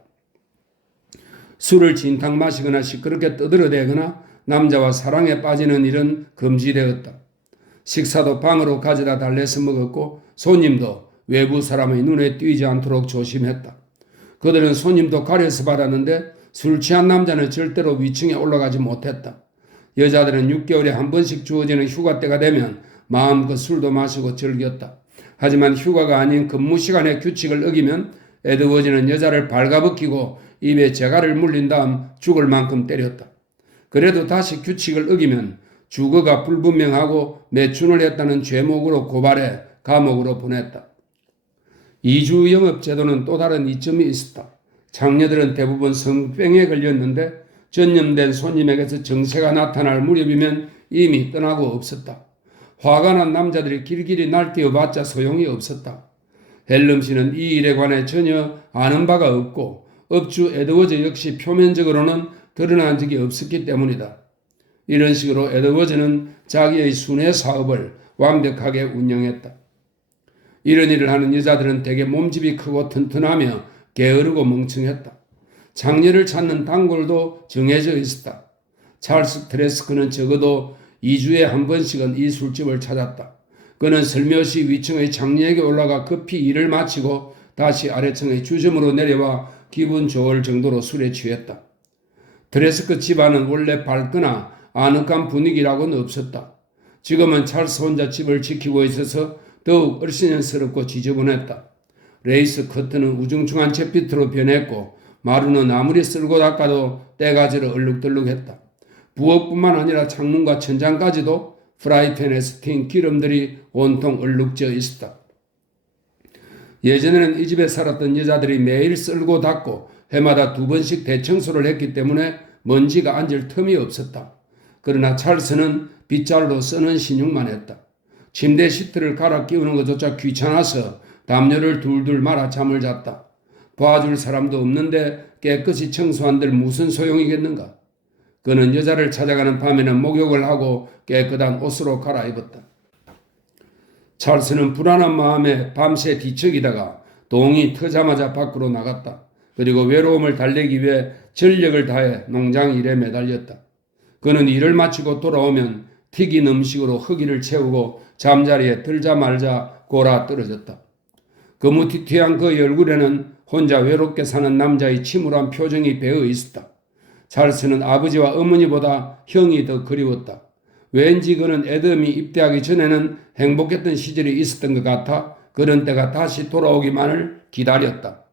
술을 진탕 마시거나 시끄럽게 떠들어대거나 남자와 사랑에 빠지는 일은 금지되었다. 식사도 방으로 가져다 달래서 먹었고 손님도 외부 사람의 눈에 띄지 않도록 조심했다. 그들은 손님도 가려서 받았는데 술 취한 남자는 절대로 위층에 올라가지 못했다. 여자들은 6개월에 한 번씩 주어지는 휴가 때가 되면 마음껏 술도 마시고 즐겼다. 하지만 휴가가 아닌 근무 시간의 규칙을 어기면 에드워즈는 여자를 발가벗기고 입에 재갈을 물린 다음 죽을 만큼 때렸다. 그래도 다시 규칙을 어기면 주거가 불분명하고 매춘을 했다는 죄목으로 고발해 감옥으로 보냈다. 2주 영업제도는 또 다른 이점이 있었다. 장녀들은 대부분 성병에 걸렸는데 전염된 손님에게서 정세가 나타날 무렵이면 이미 떠나고 없었다. 화가 난 남자들이 길길이 날뛰어봤자 소용이 없었다. 헬름 씨는 이 일에 관해 전혀 아는 바가 없고 업주 에드워즈 역시 표면적으로는 드러난 적이 없었기 때문이다. 이런 식으로 에드워즈는 자기의 순회 사업을 완벽하게 운영했다. 이런 일을 하는 여자들은 대개 몸집이 크고 튼튼하며 게으르고 멍청했다. 장녀를 찾는 단골도 정해져 있었다. 찰스 트레스크는 적어도 2주에 한 번씩은 이 술집을 찾았다. 그는 슬며시 위층의 장녀에게 올라가 급히 일을 마치고 다시 아래층의 주점으로 내려와 기분 좋을 정도로 술에 취했다. 트레스크 집안은 원래 밝거나 아늑한 분위기라고는 없었다. 지금은 찰스 혼자 집을 지키고 있어서 더욱 얼씬연스럽고 지저분했다. 레이스 커튼은 우중충한 잿빛으로 변했고 마루는 아무리 쓸고 닦아도 때가 저러 얼룩덜룩했다. 부엌뿐만 아니라 창문과 천장까지도 프라이팬에서 튄 기름들이 온통 얼룩져 있었다. 예전에는 이 집에 살았던 여자들이 매일 쓸고 닦고 해마다 2번씩 대청소를 했기 때문에 먼지가 앉을 틈이 없었다. 그러나 찰스는 빗자루로 쓰는 신용만 했다. 침대 시트를 갈아 끼우는 것조차 귀찮아서 담요를 둘둘 말아 잠을 잤다. 봐줄 사람도 없는데 깨끗이 청소한들 무슨 소용이겠는가. 그는 여자를 찾아가는 밤에는 목욕을 하고 깨끗한 옷으로 갈아입었다. 찰스는 불안한 마음에 밤새 뒤척이다가 동이 트자마자 밖으로 나갔다. 그리고 외로움을 달래기 위해 전력을 다해 농장 일에 매달렸다. 그는 일을 마치고 돌아오면 튀긴 음식으로 허기를 채우고 잠자리에 들자 말자 골아 떨어졌다. 거무튀튀한 그 얼굴에는 혼자 외롭게 사는 남자의 침울한 표정이 배어 있었다. 찰스는 아버지와 어머니보다 형이 더 그리웠다. 왠지 그는 애덤이 입대하기 전에는 행복했던 시절이 있었던 것 같아 그런 때가 다시 돌아오기만을 기다렸다.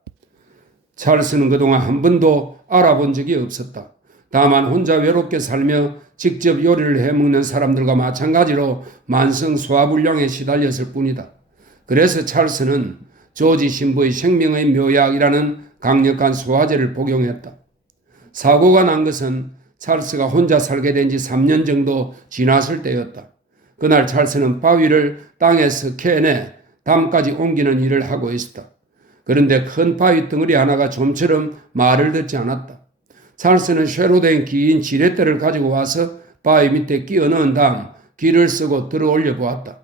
찰스는 그동안 한 번도 알아본 적이 없었다. 다만 혼자 외롭게 살며 직접 요리를 해먹는 사람들과 마찬가지로 만성 소화불량에 시달렸을 뿐이다. 그래서 찰스는 조지 신부의 생명의 묘약이라는 강력한 소화제를 복용했다. 사고가 난 것은 찰스가 혼자 살게 된 지 3년 정도 지났을 때였다. 그날 찰스는 바위를 땅에서 캐내 담까지 옮기는 일을 하고 있었다. 그런데 큰 바위 덩어리 하나가 좀처럼 말을 듣지 않았다. 찰스는 쇠로 된 긴 지렛대를 가지고 와서 바위 밑에 끼워 넣은 다음 길을 쓰고 들어 올려 보았다.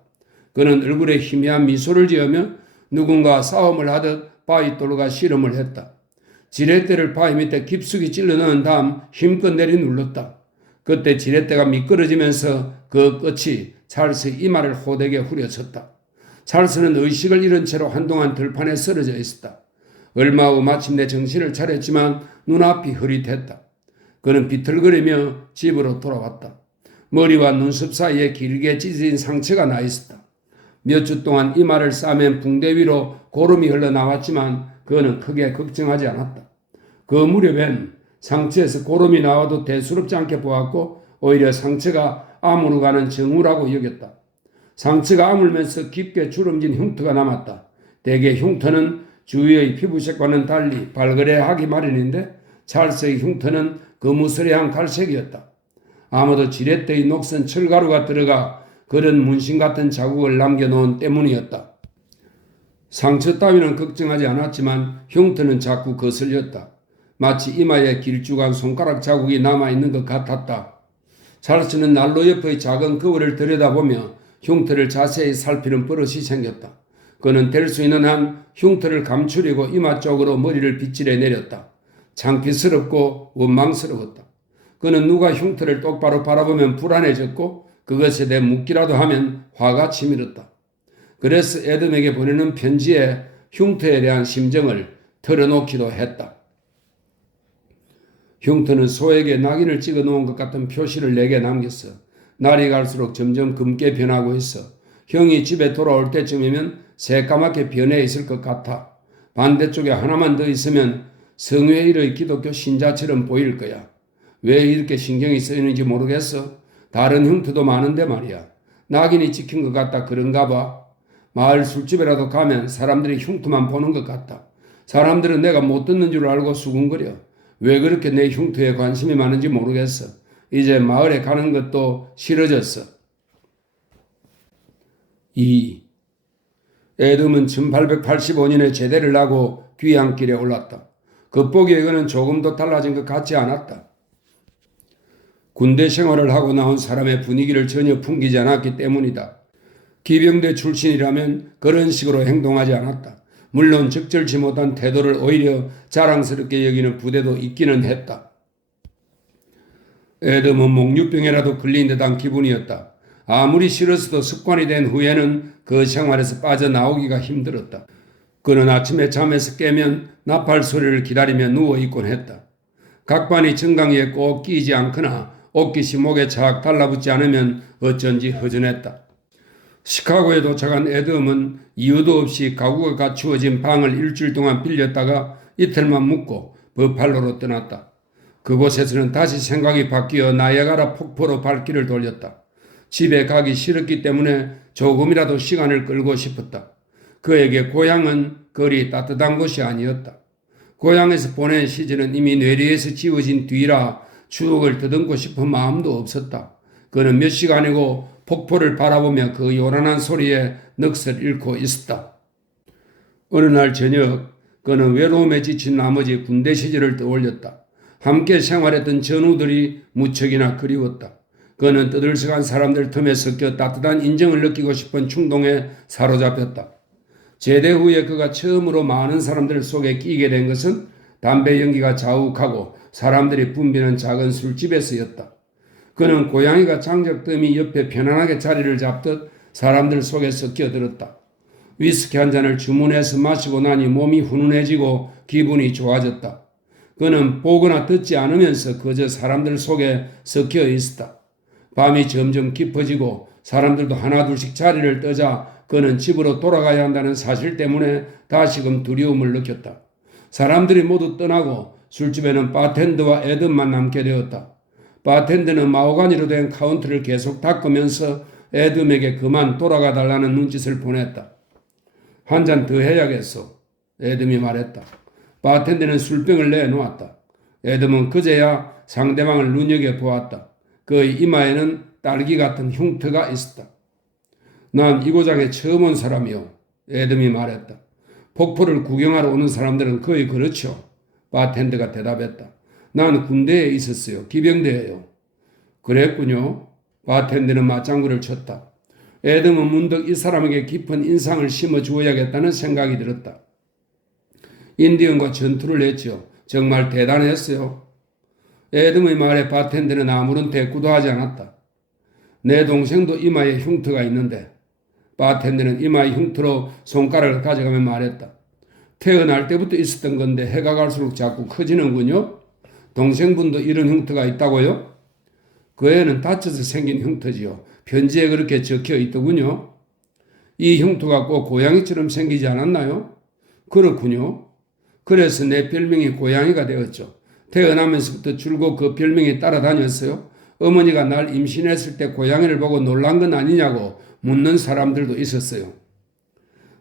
그는 얼굴에 희미한 미소를 지으며 누군가 싸움을 하듯 바위돌과 씨름을 했다. 지렛대를 바위 밑에 깊숙이 찔러 넣은 다음 힘껏 내리눌렀다. 그때 지렛대가 미끄러지면서 그 끝이 찰스의 이마를 호되게 후려쳤다. 찰스는 의식을 잃은 채로 한동안 들판에 쓰러져 있었다. 얼마 후 마침내 정신을 차렸지만 눈앞이 흐릿했다. 그는 비틀거리며 집으로 돌아왔다. 머리와 눈썹 사이에 길게 찢어진 상처가 나 있었다. 몇 주 동안 이마를 싸맨 붕대 위로 고름이 흘러나왔지만 그는 크게 걱정하지 않았다. 그 무렵엔 상처에서 고름이 나와도 대수롭지 않게 보았고 오히려 상처가 아무로 가는 정우라고 여겼다. 상처가 아물면서 깊게 주름진 흉터가 남았다. 대개 흉터는 주위의 피부색과는 달리 발그레하기 마련인데 찰스의 흉터는 거무스레한 갈색이었다. 아마도 지렛대의 녹슨 철가루가 들어가 그런 문신 같은 자국을 남겨놓은 때문이었다. 상처 따위는 걱정하지 않았지만 흉터는 자꾸 거슬렸다. 마치 이마에 길쭉한 손가락 자국이 남아있는 것 같았다. 찰스는 난로 옆의 작은 거울을 들여다보며 흉터를 자세히 살피는 버릇이 생겼다. 그는 될 수 있는 한 흉터를 감추려고 이마 쪽으로 머리를 빗질해 내렸다. 창피스럽고 원망스러웠다. 그는 누가 흉터를 똑바로 바라보면 불안해졌고 그것에 대해 묻기라도 하면 화가 치밀었다. 그래서 애덤에게 보내는 편지에 흉터에 대한 심정을 털어놓기도 했다. 흉터는 소에게 낙인을 찍어 놓은 것 같은 표시를 내게 남겼어. 날이 갈수록 점점 검게 변하고 있어. 형이 집에 돌아올 때쯤이면 새까맣게 변해 있을 것 같아. 반대쪽에 하나만 더 있으면 성회일의 기독교 신자처럼 보일 거야. 왜 이렇게 신경이 쓰이는지 모르겠어. 다른 흉터도 많은데 말이야. 낙인이 찍힌 것 같다 그런가 봐. 마을 술집에라도 가면 사람들이 흉터만 보는 것 같다. 사람들은 내가 못 듣는 줄 알고 수군거려. 왜 그렇게 내 흉터에 관심이 많은지 모르겠어. 이제 마을에 가는 것도 싫어졌어. 2. 애덤은 1885년에 제대를 하고 귀향길에 올랐다. 겉보기에 그는 조금도 달라진 것 같지 않았다. 군대 생활을 하고 나온 사람의 분위기를 전혀 풍기지 않았기 때문이다. 기병대 출신이라면 그런 식으로 행동하지 않았다. 물론 적절치 못한 태도를 오히려 자랑스럽게 여기는 부대도 있기는 했다. 애덤은 목류병에라도 걸린 듯한 기분이었다. 아무리 싫었어도 습관이 된 후에는 그 생활에서 빠져나오기가 힘들었다. 그는 아침에 잠에서 깨면 나팔 소리를 기다리며 누워있곤 했다. 각반이 정강이에 꼭 끼지 않거나 옷깃이 목에 착 달라붙지 않으면 어쩐지 허전했다. 시카고에 도착한 에덤은 이유도 없이 가구가 갖추어진 방을 일주일 동안 빌렸다가 이틀만 묵고 버팔로로 떠났다. 그곳에서는 다시 생각이 바뀌어 나이아가라 폭포로 발길을 돌렸다. 집에 가기 싫었기 때문에 조금이라도 시간을 끌고 싶었다. 그에게 고향은 그리 따뜻한 곳이 아니었다. 고향에서 보낸 시절은 이미 뇌리에서 지워진 뒤라 추억을 더듬고 싶은 마음도 없었다. 그는 몇 시간이고 폭포를 바라보며 그 요란한 소리에 넋을 잃고 있었다. 어느 날 저녁 그는 외로움에 지친 나머지 군대 시절을 떠올렸다. 함께 생활했던 전우들이 무척이나 그리웠다. 그는 떠들썩한 사람들 틈에 섞여 따뜻한 인정을 느끼고 싶은 충동에 사로잡혔다. 제대 후에 그가 처음으로 많은 사람들 속에 끼게 된 것은 담배 연기가 자욱하고 사람들이 붐비는 작은 술집에서였다. 그는 고양이가 장작더미 옆에 편안하게 자리를 잡듯 사람들 속에 섞여들었다. 위스키 한 잔을 주문해서 마시고 나니 몸이 훈훈해지고 기분이 좋아졌다. 그는 보거나 듣지 않으면서 그저 사람들 속에 섞여 있었다. 밤이 점점 깊어지고 사람들도 하나둘씩 자리를 뜨자 그는 집으로 돌아가야 한다는 사실 때문에 다시금 두려움을 느꼈다. 사람들이 모두 떠나고 술집에는 바텐더와 에덤만 남게 되었다. 바텐더는 마호가니로 된 카운터를 계속 닦으면서 에덤에게 그만 돌아가 달라는 눈짓을 보냈다. 한 잔 더 해야겠어. 에덤이 말했다. 바텐더는 술병을 내놓았다. 에덤은 그제야 상대방을 눈여겨보았다. 그의 이마에는 딸기 같은 흉터가 있었다. 난 이고장에 처음 온 사람이요. 에덤이 말했다. 폭포를 구경하러 오는 사람들은 거의 그렇죠. 바텐더가 대답했다. 난 군대에 있었어요. 기병대예요. 그랬군요. 바텐더는 맞장구를 쳤다. 에덤은 문득 이 사람에게 깊은 인상을 심어 주어야겠다는 생각이 들었다. 인디언과 전투를 했죠. 정말 대단했어요. 에덤의 말에 바텐더는 아무런 대꾸도 하지 않았다. 내 동생도 이마에 흉터가 있는데 바텐더는 이마의 흉터로 손가락을 가져가며 말했다. 태어날 때부터 있었던 건데 해가 갈수록 자꾸 커지는군요. 동생분도 이런 흉터가 있다고요? 그 애는 다쳐서 생긴 흉터지요. 편지에 그렇게 적혀 있더군요. 이 흉터가 꼭 고양이처럼 생기지 않았나요? 그렇군요. 그래서 내 별명이 고양이가 되었죠. 태어나면서부터 줄곧 그 별명이 따라다녔어요. 어머니가 날 임신했을 때 고양이를 보고 놀란 건 아니냐고 묻는 사람들도 있었어요.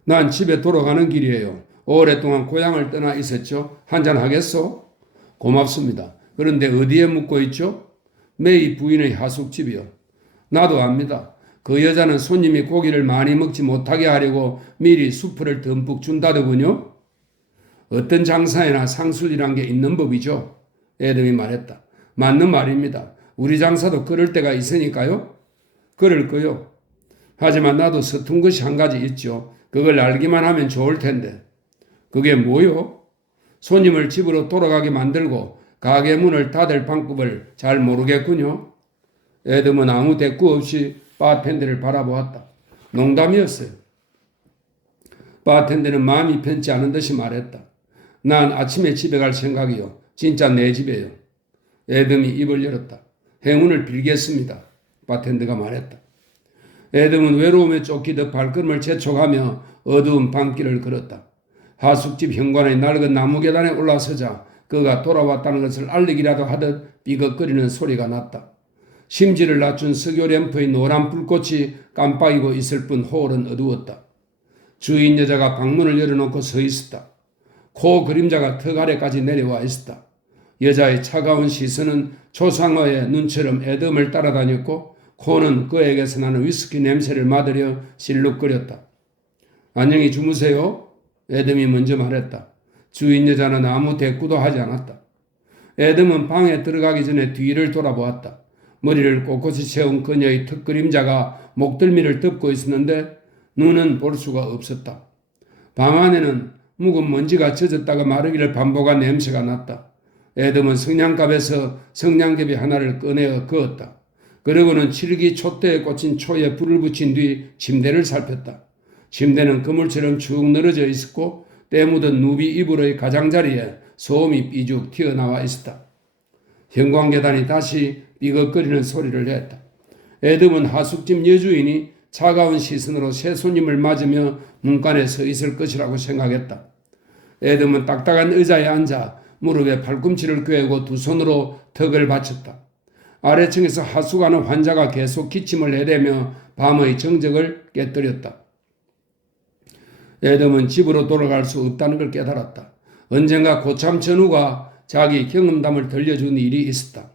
난 집에 돌아가는 길이에요. 오랫동안 고향을 떠나 있었죠. 한잔 하겠소? 고맙습니다. 그런데 어디에 묵고 있죠? 메이 부인의 하숙집이요. 나도 압니다. 그 여자는 손님이 고기를 많이 먹지 못하게 하려고 미리 수프를 듬뿍 준다더군요. 어떤 장사에나 상술이란 게 있는 법이죠. 에덤이 말했다. 맞는 말입니다. 우리 장사도 그럴 때가 있으니까요. 그럴 거요. 하지만 나도 서툰 것이 한 가지 있죠. 그걸 알기만 하면 좋을 텐데. 그게 뭐요? 손님을 집으로 돌아가게 만들고 가게 문을 닫을 방법을 잘 모르겠군요. 에덤은 아무 대꾸 없이 바텐더를 바라보았다. 농담이었어요. 바텐더는 마음이 편치 않은 듯이 말했다. 난 아침에 집에 갈 생각이요. 진짜 내 집에요. 에덤이 입을 열었다. 행운을 빌겠습니다. 바텐더가 말했다. 에덤은 외로움에 쫓기듯 발걸음을 재촉하며 어두운 밤길을 걸었다. 하숙집 현관의 낡은 나무 계단에 올라서자 그가 돌아왔다는 것을 알리기라도 하듯 삐걱거리는 소리가 났다. 심지를 낮춘 석유 램프의 노란 불꽃이 깜빡이고 있을 뿐 홀은 어두웠다. 주인 여자가 방문을 열어놓고 서 있었다. 코 그림자가 턱 아래까지 내려와 있었다. 여자의 차가운 시선은 조상어의 눈처럼 에덤을 따라다녔고 코는 그에게서 나는 위스키 냄새를 맡으려 실룩거렸다. 안녕히 주무세요. 에덤이 먼저 말했다. 주인 여자는 아무 대꾸도 하지 않았다. 에덤은 방에 들어가기 전에 뒤를 돌아보았다. 머리를 꼿꼿이 세운 그녀의 턱 그림자가 목덜미를 덮고 있었는데 눈은 볼 수가 없었다. 방 안에는 묵은 먼지가 젖었다가 마르기를 반복한 냄새가 났다. 에덤은 성냥갑에서 성냥개비 하나를 꺼내어 그었다. 그러고는 칠기 촛대에 꽂힌 초에 불을 붙인 뒤 침대를 살폈다. 침대는 그물처럼 축 늘어져 있었고 때 묻은 누비 이불의 가장자리에 소음이 삐죽 튀어나와 있었다. 형광계단이 다시 삐걱거리는 소리를 냈다. 에돔은 하숙집 여주인이 차가운 시선으로 새 손님을 맞으며 문간에 서 있을 것이라고 생각했다. 에돔은 딱딱한 의자에 앉아 무릎에 팔꿈치를 꿰고 두 손으로 턱을 받쳤다. 아래층에서 하숙하는 환자가 계속 기침을 해대며 밤의 정적을 깨뜨렸다. 에돔은 집으로 돌아갈 수 없다는 걸 깨달았다. 언젠가 고참 전우가 자기 경험담을 들려준 일이 있었다.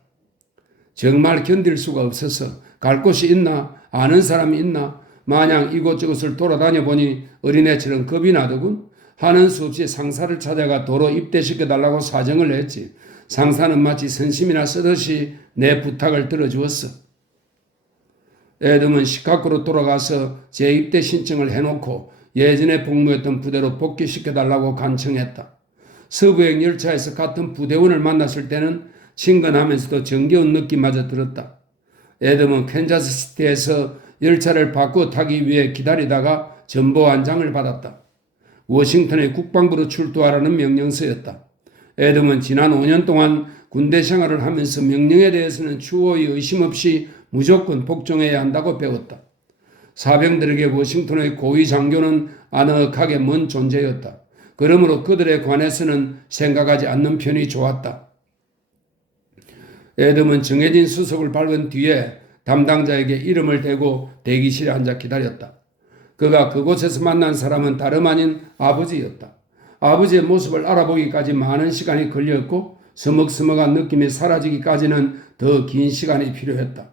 정말 견딜 수가 없어서 갈 곳이 있나? 아는 사람이 있나? 마냥 이곳저곳을 돌아다녀 보니 어린애처럼 겁이 나더군. 하는 수 없이 상사를 찾아가 도로 입대시켜달라고 사정을 했지. 상사는 마치 선심이나 쓰듯이 내 부탁을 들어주었어. 에돔은 시카고로 돌아가서 재입대 신청을 해놓고 예전에 복무했던 부대로 복귀시켜달라고 간청했다. 서부행 열차에서 같은 부대원을 만났을 때는 친근하면서도 정겨운 느낌마저 들었다. 에돔은 캔자스시티에서 열차를 바꾸어 타기 위해 기다리다가 전보 한 장을 받았다. 워싱턴의 국방부로 출두하라는 명령서였다. 에돔은 지난 5년 동안 군대 생활을 하면서 명령에 대해서는 추호의 의심 없이 무조건 복종해야 한다고 배웠다. 사병들에게 워싱턴의 고위 장교는 아늑하게 먼 존재였다. 그러므로 그들에 관해서는 생각하지 않는 편이 좋았다. 에돔은 정해진 수속을 밟은 뒤에 담당자에게 이름을 대고 대기실에 앉아 기다렸다. 그가 그곳에서 만난 사람은 다름 아닌 아버지였다. 아버지의 모습을 알아보기까지 많은 시간이 걸렸고 서먹서먹한 느낌이 사라지기까지는 더 긴 시간이 필요했다.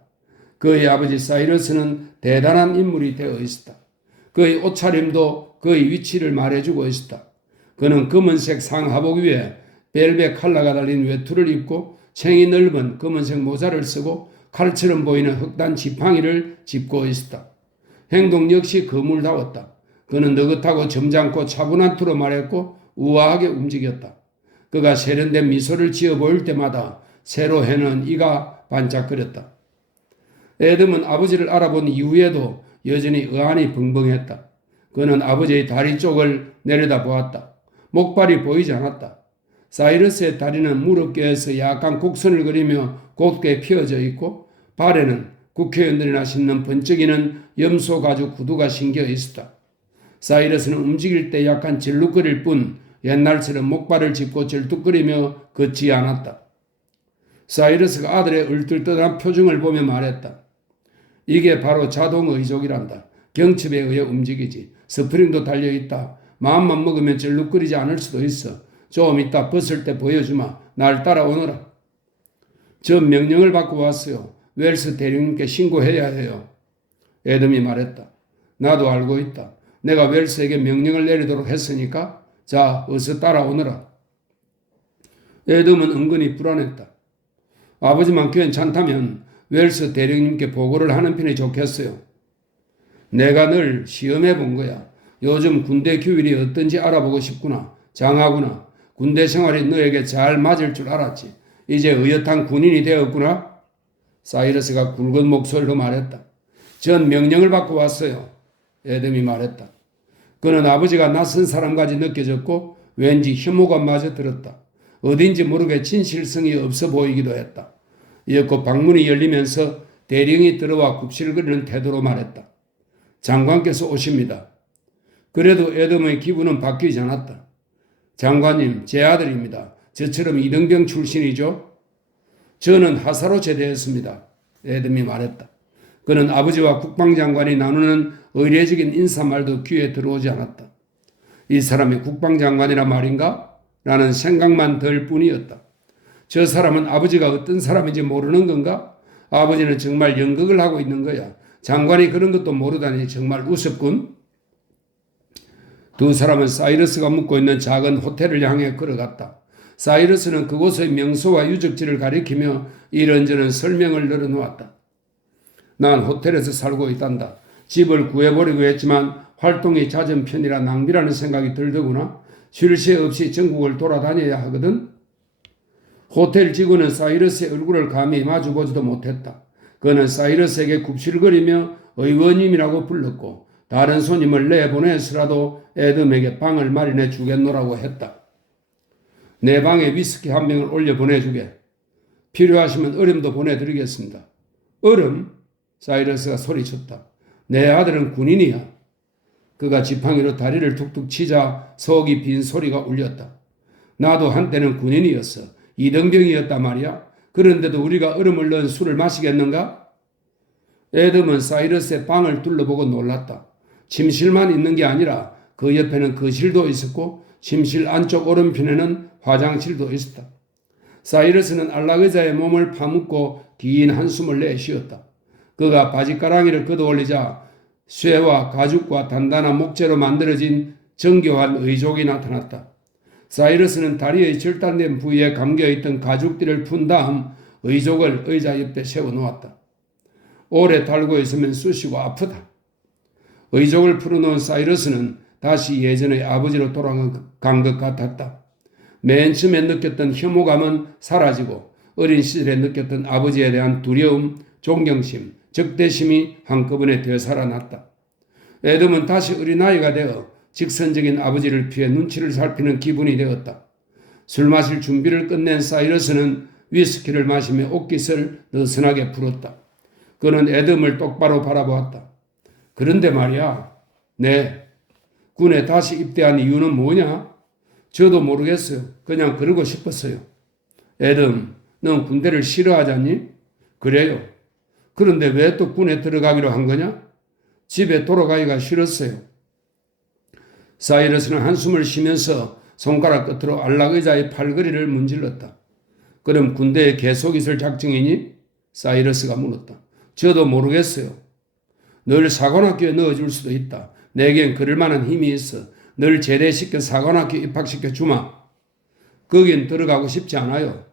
그의 아버지 사이러스는 대단한 인물이 되어 있었다. 그의 옷차림도 그의 위치를 말해주고 있었다. 그는 검은색 상하복 위에 벨벳 컬러가 달린 외투를 입고 챙이 넓은 검은색 모자를 쓰고 칼처럼 보이는 흑단 지팡이를 짚고 있었다. 행동 역시 거물다웠다. 그는 느긋하고 점잖고 차분한 투로 말했고 우아하게 움직였다. 그가 세련된 미소를 지어 보일 때마다 새로 해는 이가 반짝거렸다. 에돔은 아버지를 알아본 이후에도 여전히 의안이 벙벙했다. 그는 아버지의 다리 쪽을 내려다보았다. 목발이 보이지 않았다. 사이러스의 다리는 무릎께에서 약간 곡선을 그리며 곧게 펴져 있고 발에는 국회의원들이나 신는 번쩍이는 염소 가죽 구두가 신겨 있었다. 사이러스는 움직일 때 약간 질룩거릴 뿐 옛날처럼 목발을 짚고 질뚝거리며 걷지 않았다. 사이러스가 아들의 얼떨떨한 표정을 보며 말했다. 이게 바로 자동의족이란다. 경첩에 의해 움직이지. 스프링도 달려있다. 마음만 먹으면 질룩거리지 않을 수도 있어. 좀 이따 벗을 때 보여주마. 날 따라오너라. 저 명령을 받고 왔어요. 웰스 대령님께 신고해야 해요. 에돔이 말했다. 나도 알고 있다. 내가 웰스에게 명령을 내리도록 했으니까 자, 어서 따라오너라. 에돔은 은근히 불안했다. 아버지만 괜찮다면 웰스 대령님께 보고를 하는 편이 좋겠어요. 내가 늘 시험해 본 거야. 요즘 군대 규율이 어떤지 알아보고 싶구나. 장하구나. 군대 생활이 너에게 잘 맞을 줄 알았지. 이제 의젓한 군인이 되었구나. 사이러스가 굵은 목소리로 말했다. 전 명령을 받고 왔어요. 에돔이 말했다. 그는 아버지가 낯선 사람까지 느껴졌고 왠지 혐오감마저 들었다. 어딘지 모르게 진실성이 없어 보이기도 했다. 이었고 방문이 열리면서 대령이 들어와 굽실거리는 태도로 말했다. 장관께서 오십니다. 그래도 에돔의 기분은 바뀌지 않았다. 장관님, 제 아들입니다. 저처럼 이등병 출신이죠? 저는 하사로 제대했습니다. 에돔이 말했다. 그는 아버지와 국방장관이 나누는 의례적인 인사말도 귀에 들어오지 않았다. 이 사람이 국방장관이라 말인가? 라는 생각만 들 뿐이었다. 저 사람은 아버지가 어떤 사람인지 모르는 건가? 아버지는 정말 연극을 하고 있는 거야. 장관이 그런 것도 모르다니 정말 우습군. 두 사람은 사이러스가 묵고 있는 작은 호텔을 향해 걸어갔다. 사이러스는 그곳의 명소와 유적지를 가리키며 이런저런 설명을 늘어놓았다. 난 호텔에서 살고 있단다. 집을 구해보려고 했지만 활동이 잦은 편이라 낭비라는 생각이 들더구나. 쉴 새 없이 전국을 돌아다녀야 하거든. 호텔 직원은 사이러스의 얼굴을 감히 마주보지도 못했다. 그는 사이러스에게 굽실거리며 의원님이라고 불렀고 다른 손님을 내보내서라도 에돔에게 방을 마련해 주겠노라고 했다. 내 방에 위스키 한 병을 올려 보내주게. 필요하시면 얼음도 보내드리겠습니다. 얼음? 사이러스가 소리쳤다. 내 아들은 군인이야. 그가 지팡이로 다리를 툭툭 치자 속이 빈 소리가 울렸다. 나도 한때는 군인이었어. 이등병이었단 말이야. 그런데도 우리가 얼음을 넣은 술을 마시겠는가? 애덤은 사이러스의 방을 둘러보고 놀랐다. 침실만 있는 게 아니라 그 옆에는 거실도 있었고 침실 안쪽 오른편에는 화장실도 있었다. 사이러스는 안락의자의 몸을 파묻고 긴 한숨을 내쉬었다. 그가 바지가랑이를 걷어올리자 쇠와 가죽과 단단한 목재로 만들어진 정교한 의족이 나타났다. 사이러스는 다리의 절단된 부위에 감겨있던 가죽띠를 푼 다음 의족을 의자 옆에 세워놓았다. 오래 달고 있으면 쑤시고 아프다. 의족을 풀어놓은 사이러스는 다시 예전의 아버지로 돌아간 것 같았다. 맨 처음에 느꼈던 혐오감은 사라지고 어린 시절에 느꼈던 아버지에 대한 두려움, 존경심, 적대심이 한꺼번에 되살아났다. 애덤은 다시 어린아이가 되어 직선적인 아버지를 피해 눈치를 살피는 기분이 되었다. 술 마실 준비를 끝낸 사이러스는 위스키를 마시며 옷깃을 느슨하게 풀었다. 그는 애덤을 똑바로 바라보았다. 그런데 말이야, 네, 군에 다시 입대한 이유는 뭐냐? 저도 모르겠어요. 그냥 그러고 싶었어요. 애덤, 넌 군대를 싫어하잖니? 그래요. 그런데 왜 또 군에 들어가기로 한 거냐? 집에 돌아가기가 싫었어요. 사이러스는 한숨을 쉬면서 손가락 끝으로 안락의자의 팔걸이를 문질렀다. 그럼 군대에 계속 있을 작정이니? 사이러스가 물었다. 저도 모르겠어요. 널 사관학교에 넣어줄 수도 있다. 내겐 그럴 만한 힘이 있어. 널 제대시켜 사관학교 입학시켜 주마. 거긴 들어가고 싶지 않아요.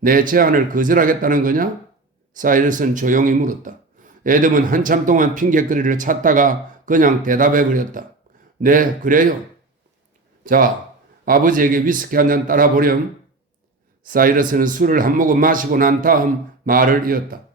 내 제안을 거절하겠다는 거냐? 사이러스는 조용히 물었다. 애덤은 한참 동안 핑계거리를 찾다가 그냥 대답해버렸다. 네, 그래요. 자, 아버지에게 위스키 한 잔 따라 보렴. 사이러스는 술을 한 모금 마시고 난 다음 말을 이었다.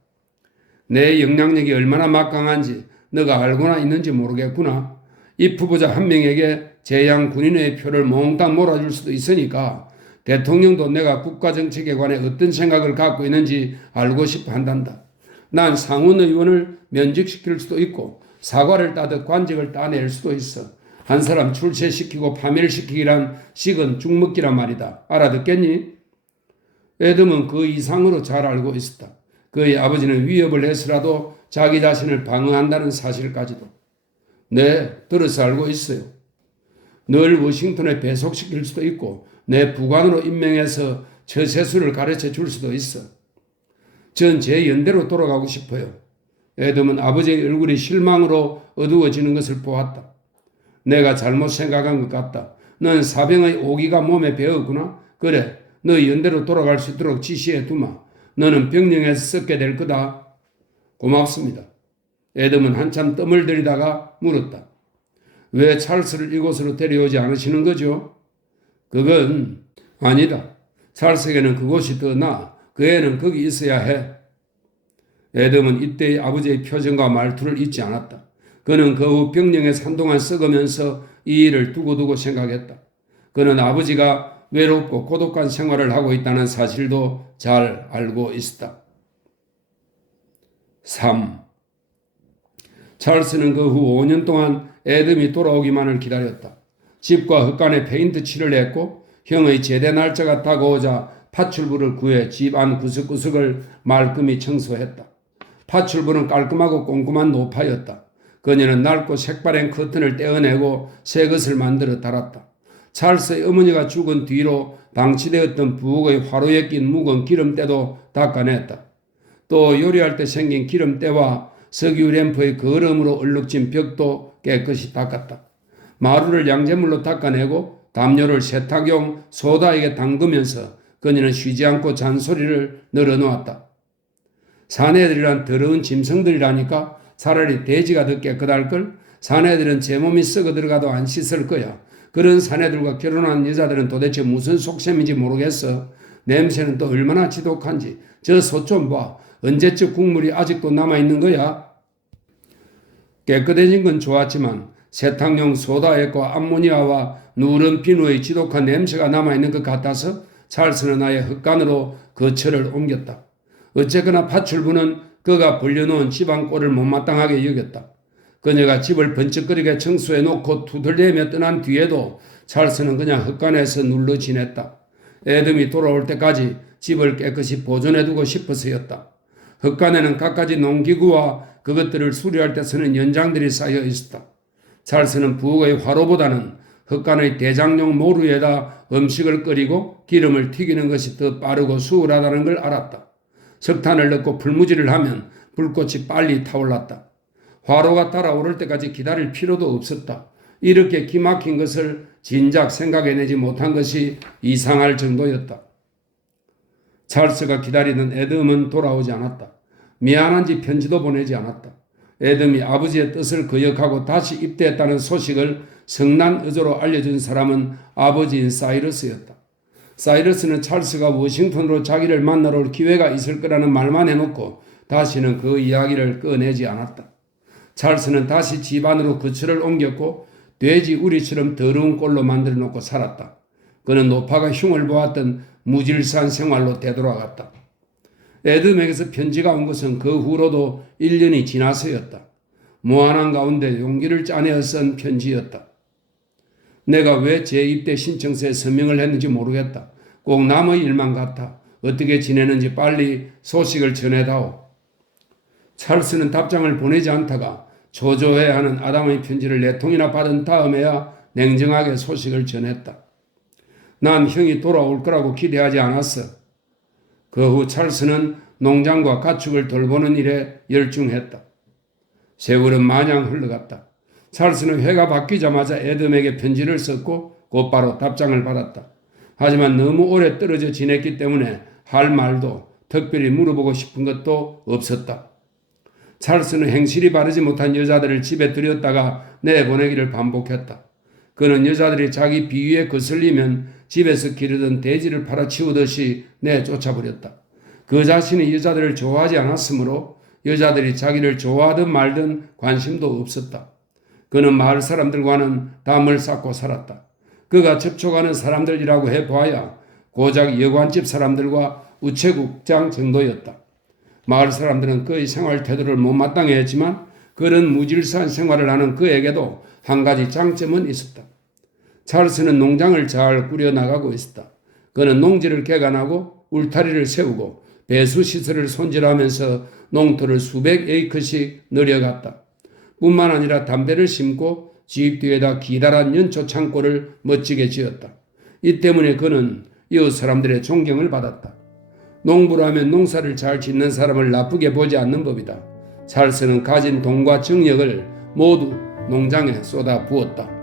내 영향력이 얼마나 막강한지 너가 알고나 있는지 모르겠구나. 이 후보자 한 명에게 재양 군인의 표를 몽땅 몰아줄 수도 있으니까 대통령도 내가 국가정책에 관해 어떤 생각을 갖고 있는지 알고 싶어 한단다. 난 상원 의원을 면직시킬 수도 있고 사과를 따듯 관직을 따낼 수도 있어. 한 사람 출세시키고 파멸시키기란 식은 죽먹기란 말이다. 알아듣겠니? 애덤은 그 이상으로 잘 알고 있었다. 그의 아버지는 위협을 해서라도 자기 자신을 방어한다는 사실까지도. 네, 들어서 알고 있어요. 널 워싱턴에 배속시킬 수도 있고 내 부관으로 임명해서 처세술을 가르쳐 줄 수도 있어. 전 제 연대로 돌아가고 싶어요. 애덤은 아버지의 얼굴이 실망으로 어두워지는 것을 보았다. 내가 잘못 생각한 것 같다. 넌 사병의 오기가 몸에 배었구나. 그래, 너 연대로 돌아갈 수 있도록 지시해 두마. 너는 병령에서 썩게 될 거다. 고맙습니다. 애덤은 한참 뜸을 들이다가 물었다. 왜 찰스를 이곳으로 데려오지 않으시는 거죠? 그건 아니다. 찰스에게는 그곳이 더 나아. 그 애는 거기 있어야 해. 애덤은 이때의 아버지의 표정과 말투를 잊지 않았다. 그는 그 후 병령에서 한동안 썩으면서 이 일을 두고두고 생각했다. 그는 아버지가 외롭고 고독한 생활을 하고 있다는 사실도 잘 알고 있었다. 3. 찰스는 그 후 5년 동안 애덤이 돌아오기만을 기다렸다. 집과 흙간에 페인트 칠을 했고 형의 제대 날짜가 다가오자 파출부를 구해 집 안 구석구석을 말끔히 청소했다. 파출부는 깔끔하고 꼼꼼한 노파였다. 그녀는 낡고 색바랜 커튼을 떼어내고 새 것을 만들어 달았다. 찰스의 어머니가 죽은 뒤로 방치되었던 부엌의 화로에 낀 묵은 기름때도 닦아냈다. 또 요리할 때 생긴 기름때와 석유 램프의 거름으로 얼룩진 벽도 깨끗이 닦았다. 마루를 양잿물로 닦아내고 담요를 세탁용 소다에게 담그면서 그녀는 쉬지 않고 잔소리를 늘어놓았다. 사내들이란 더러운 짐승들이라니까 차라리 돼지가 더 깨끗할걸? 사내들은 제 몸이 썩어 들어가도 안 씻을 거야. 그런 사내들과 결혼한 여자들은 도대체 무슨 속셈인지 모르겠어. 냄새는 또 얼마나 지독한지. 저 소 좀 봐. 언제쯤 국물이 아직도 남아있는 거야? 깨끗해진 건 좋았지만 세탁용 소다액과 암모니아와 누런 비누의 지독한 냄새가 남아있는 것 같아서 찰스는 아예 흙간으로 거처를 옮겼다. 어쨌거나 파출부는 그가 벌려놓은 집안 꼴을 못마땅하게 여겼다. 그녀가 집을 번쩍거리게 청소해놓고 투덜대며 떠난 뒤에도 찰스는 그냥 헛간에서 눌러 지냈다. 애덤이 돌아올 때까지 집을 깨끗이 보존해두고 싶어서였다. 헛간에는 갖가지 농기구와 그것들을 수리할 때 쓰는 연장들이 쌓여 있었다. 찰스는 부엌의 화로보다는 헛간의 대장용 모루에다 음식을 끓이고 기름을 튀기는 것이 더 빠르고 수월하다는 걸 알았다. 석탄을 넣고 불무질을 하면 불꽃이 빨리 타올랐다. 화로가 달아오를 때까지 기다릴 필요도 없었다. 이렇게 기막힌 것을 진작 생각해내지 못한 것이 이상할 정도였다. 찰스가 기다리는 애덤은 돌아오지 않았다. 미안한지 편지도 보내지 않았다. 애덤이 아버지의 뜻을 거역하고 다시 입대했다는 소식을 성난의조로 알려준 사람은 아버지인 사이러스였다. 사이러스는 찰스가 워싱턴으로 자기를 만나러 올 기회가 있을 거라는 말만 해놓고 다시는 그 이야기를 꺼내지 않았다. 찰스는 다시 집안으로 거처를 옮겼고 돼지 우리처럼 더러운 꼴로 만들어 놓고 살았다. 그는 노파가 흉을 보았던 무질서한 생활로 되돌아갔다. 애덤에게서 편지가 온 것은 그 후로도 1년이 지나서였다. 무한한 가운데 용기를 짜내어 쓴 편지였다. 내가 왜 재입대 신청서에 서명을 했는지 모르겠다. 꼭 남의 일만 같아. 어떻게 지내는지 빨리 소식을 전해다오. 찰스는 답장을 보내지 않다가 조조해야 하는 아담의 편지를 4통이나 받은 다음에야 냉정하게 소식을 전했다. 난 형이 돌아올 거라고 기대하지 않았어. 그 후 찰스는 농장과 가축을 돌보는 일에 열중했다. 세월은 마냥 흘러갔다. 찰스는 해가 바뀌자마자 애덤에게 편지를 썼고 곧바로 답장을 받았다. 하지만 너무 오래 떨어져 지냈기 때문에 할 말도 특별히 물어보고 싶은 것도 없었다. 찰스는 행실이 바르지 못한 여자들을 집에 들였다가 내보내기를 반복했다. 그는 여자들이 자기 비위에 거슬리면 집에서 기르던 돼지를 팔아치우듯이 내쫓아버렸다. 그 자신이 여자들을 좋아하지 않았으므로 여자들이 자기를 좋아하든 말든 관심도 없었다. 그는 마을 사람들과는 담을 쌓고 살았다. 그가 접촉하는 사람들이라고 해봐야 고작 여관집 사람들과 우체국장 정도였다. 마을 사람들은 그의 생활 태도를 못마땅해 했지만 그런 무질서한 생활을 하는 그에게도 한 가지 장점은 있었다. 찰스는 농장을 잘 꾸려나가고 있었다. 그는 농지를 개간하고 울타리를 세우고 배수시설을 손질하면서 농토를 수백 에이커씩 늘려갔다. 뿐만 아니라 담배를 심고 집 뒤에다 기다란 연초 창고를 멋지게 지었다. 이 때문에 그는 이웃 사람들의 존경을 받았다. 농부를 하면 농사를 잘 짓는 사람을 나쁘게 보지 않는 법이다. 찰스는 가진 돈과 정력을 모두 농장에 쏟아 부었다.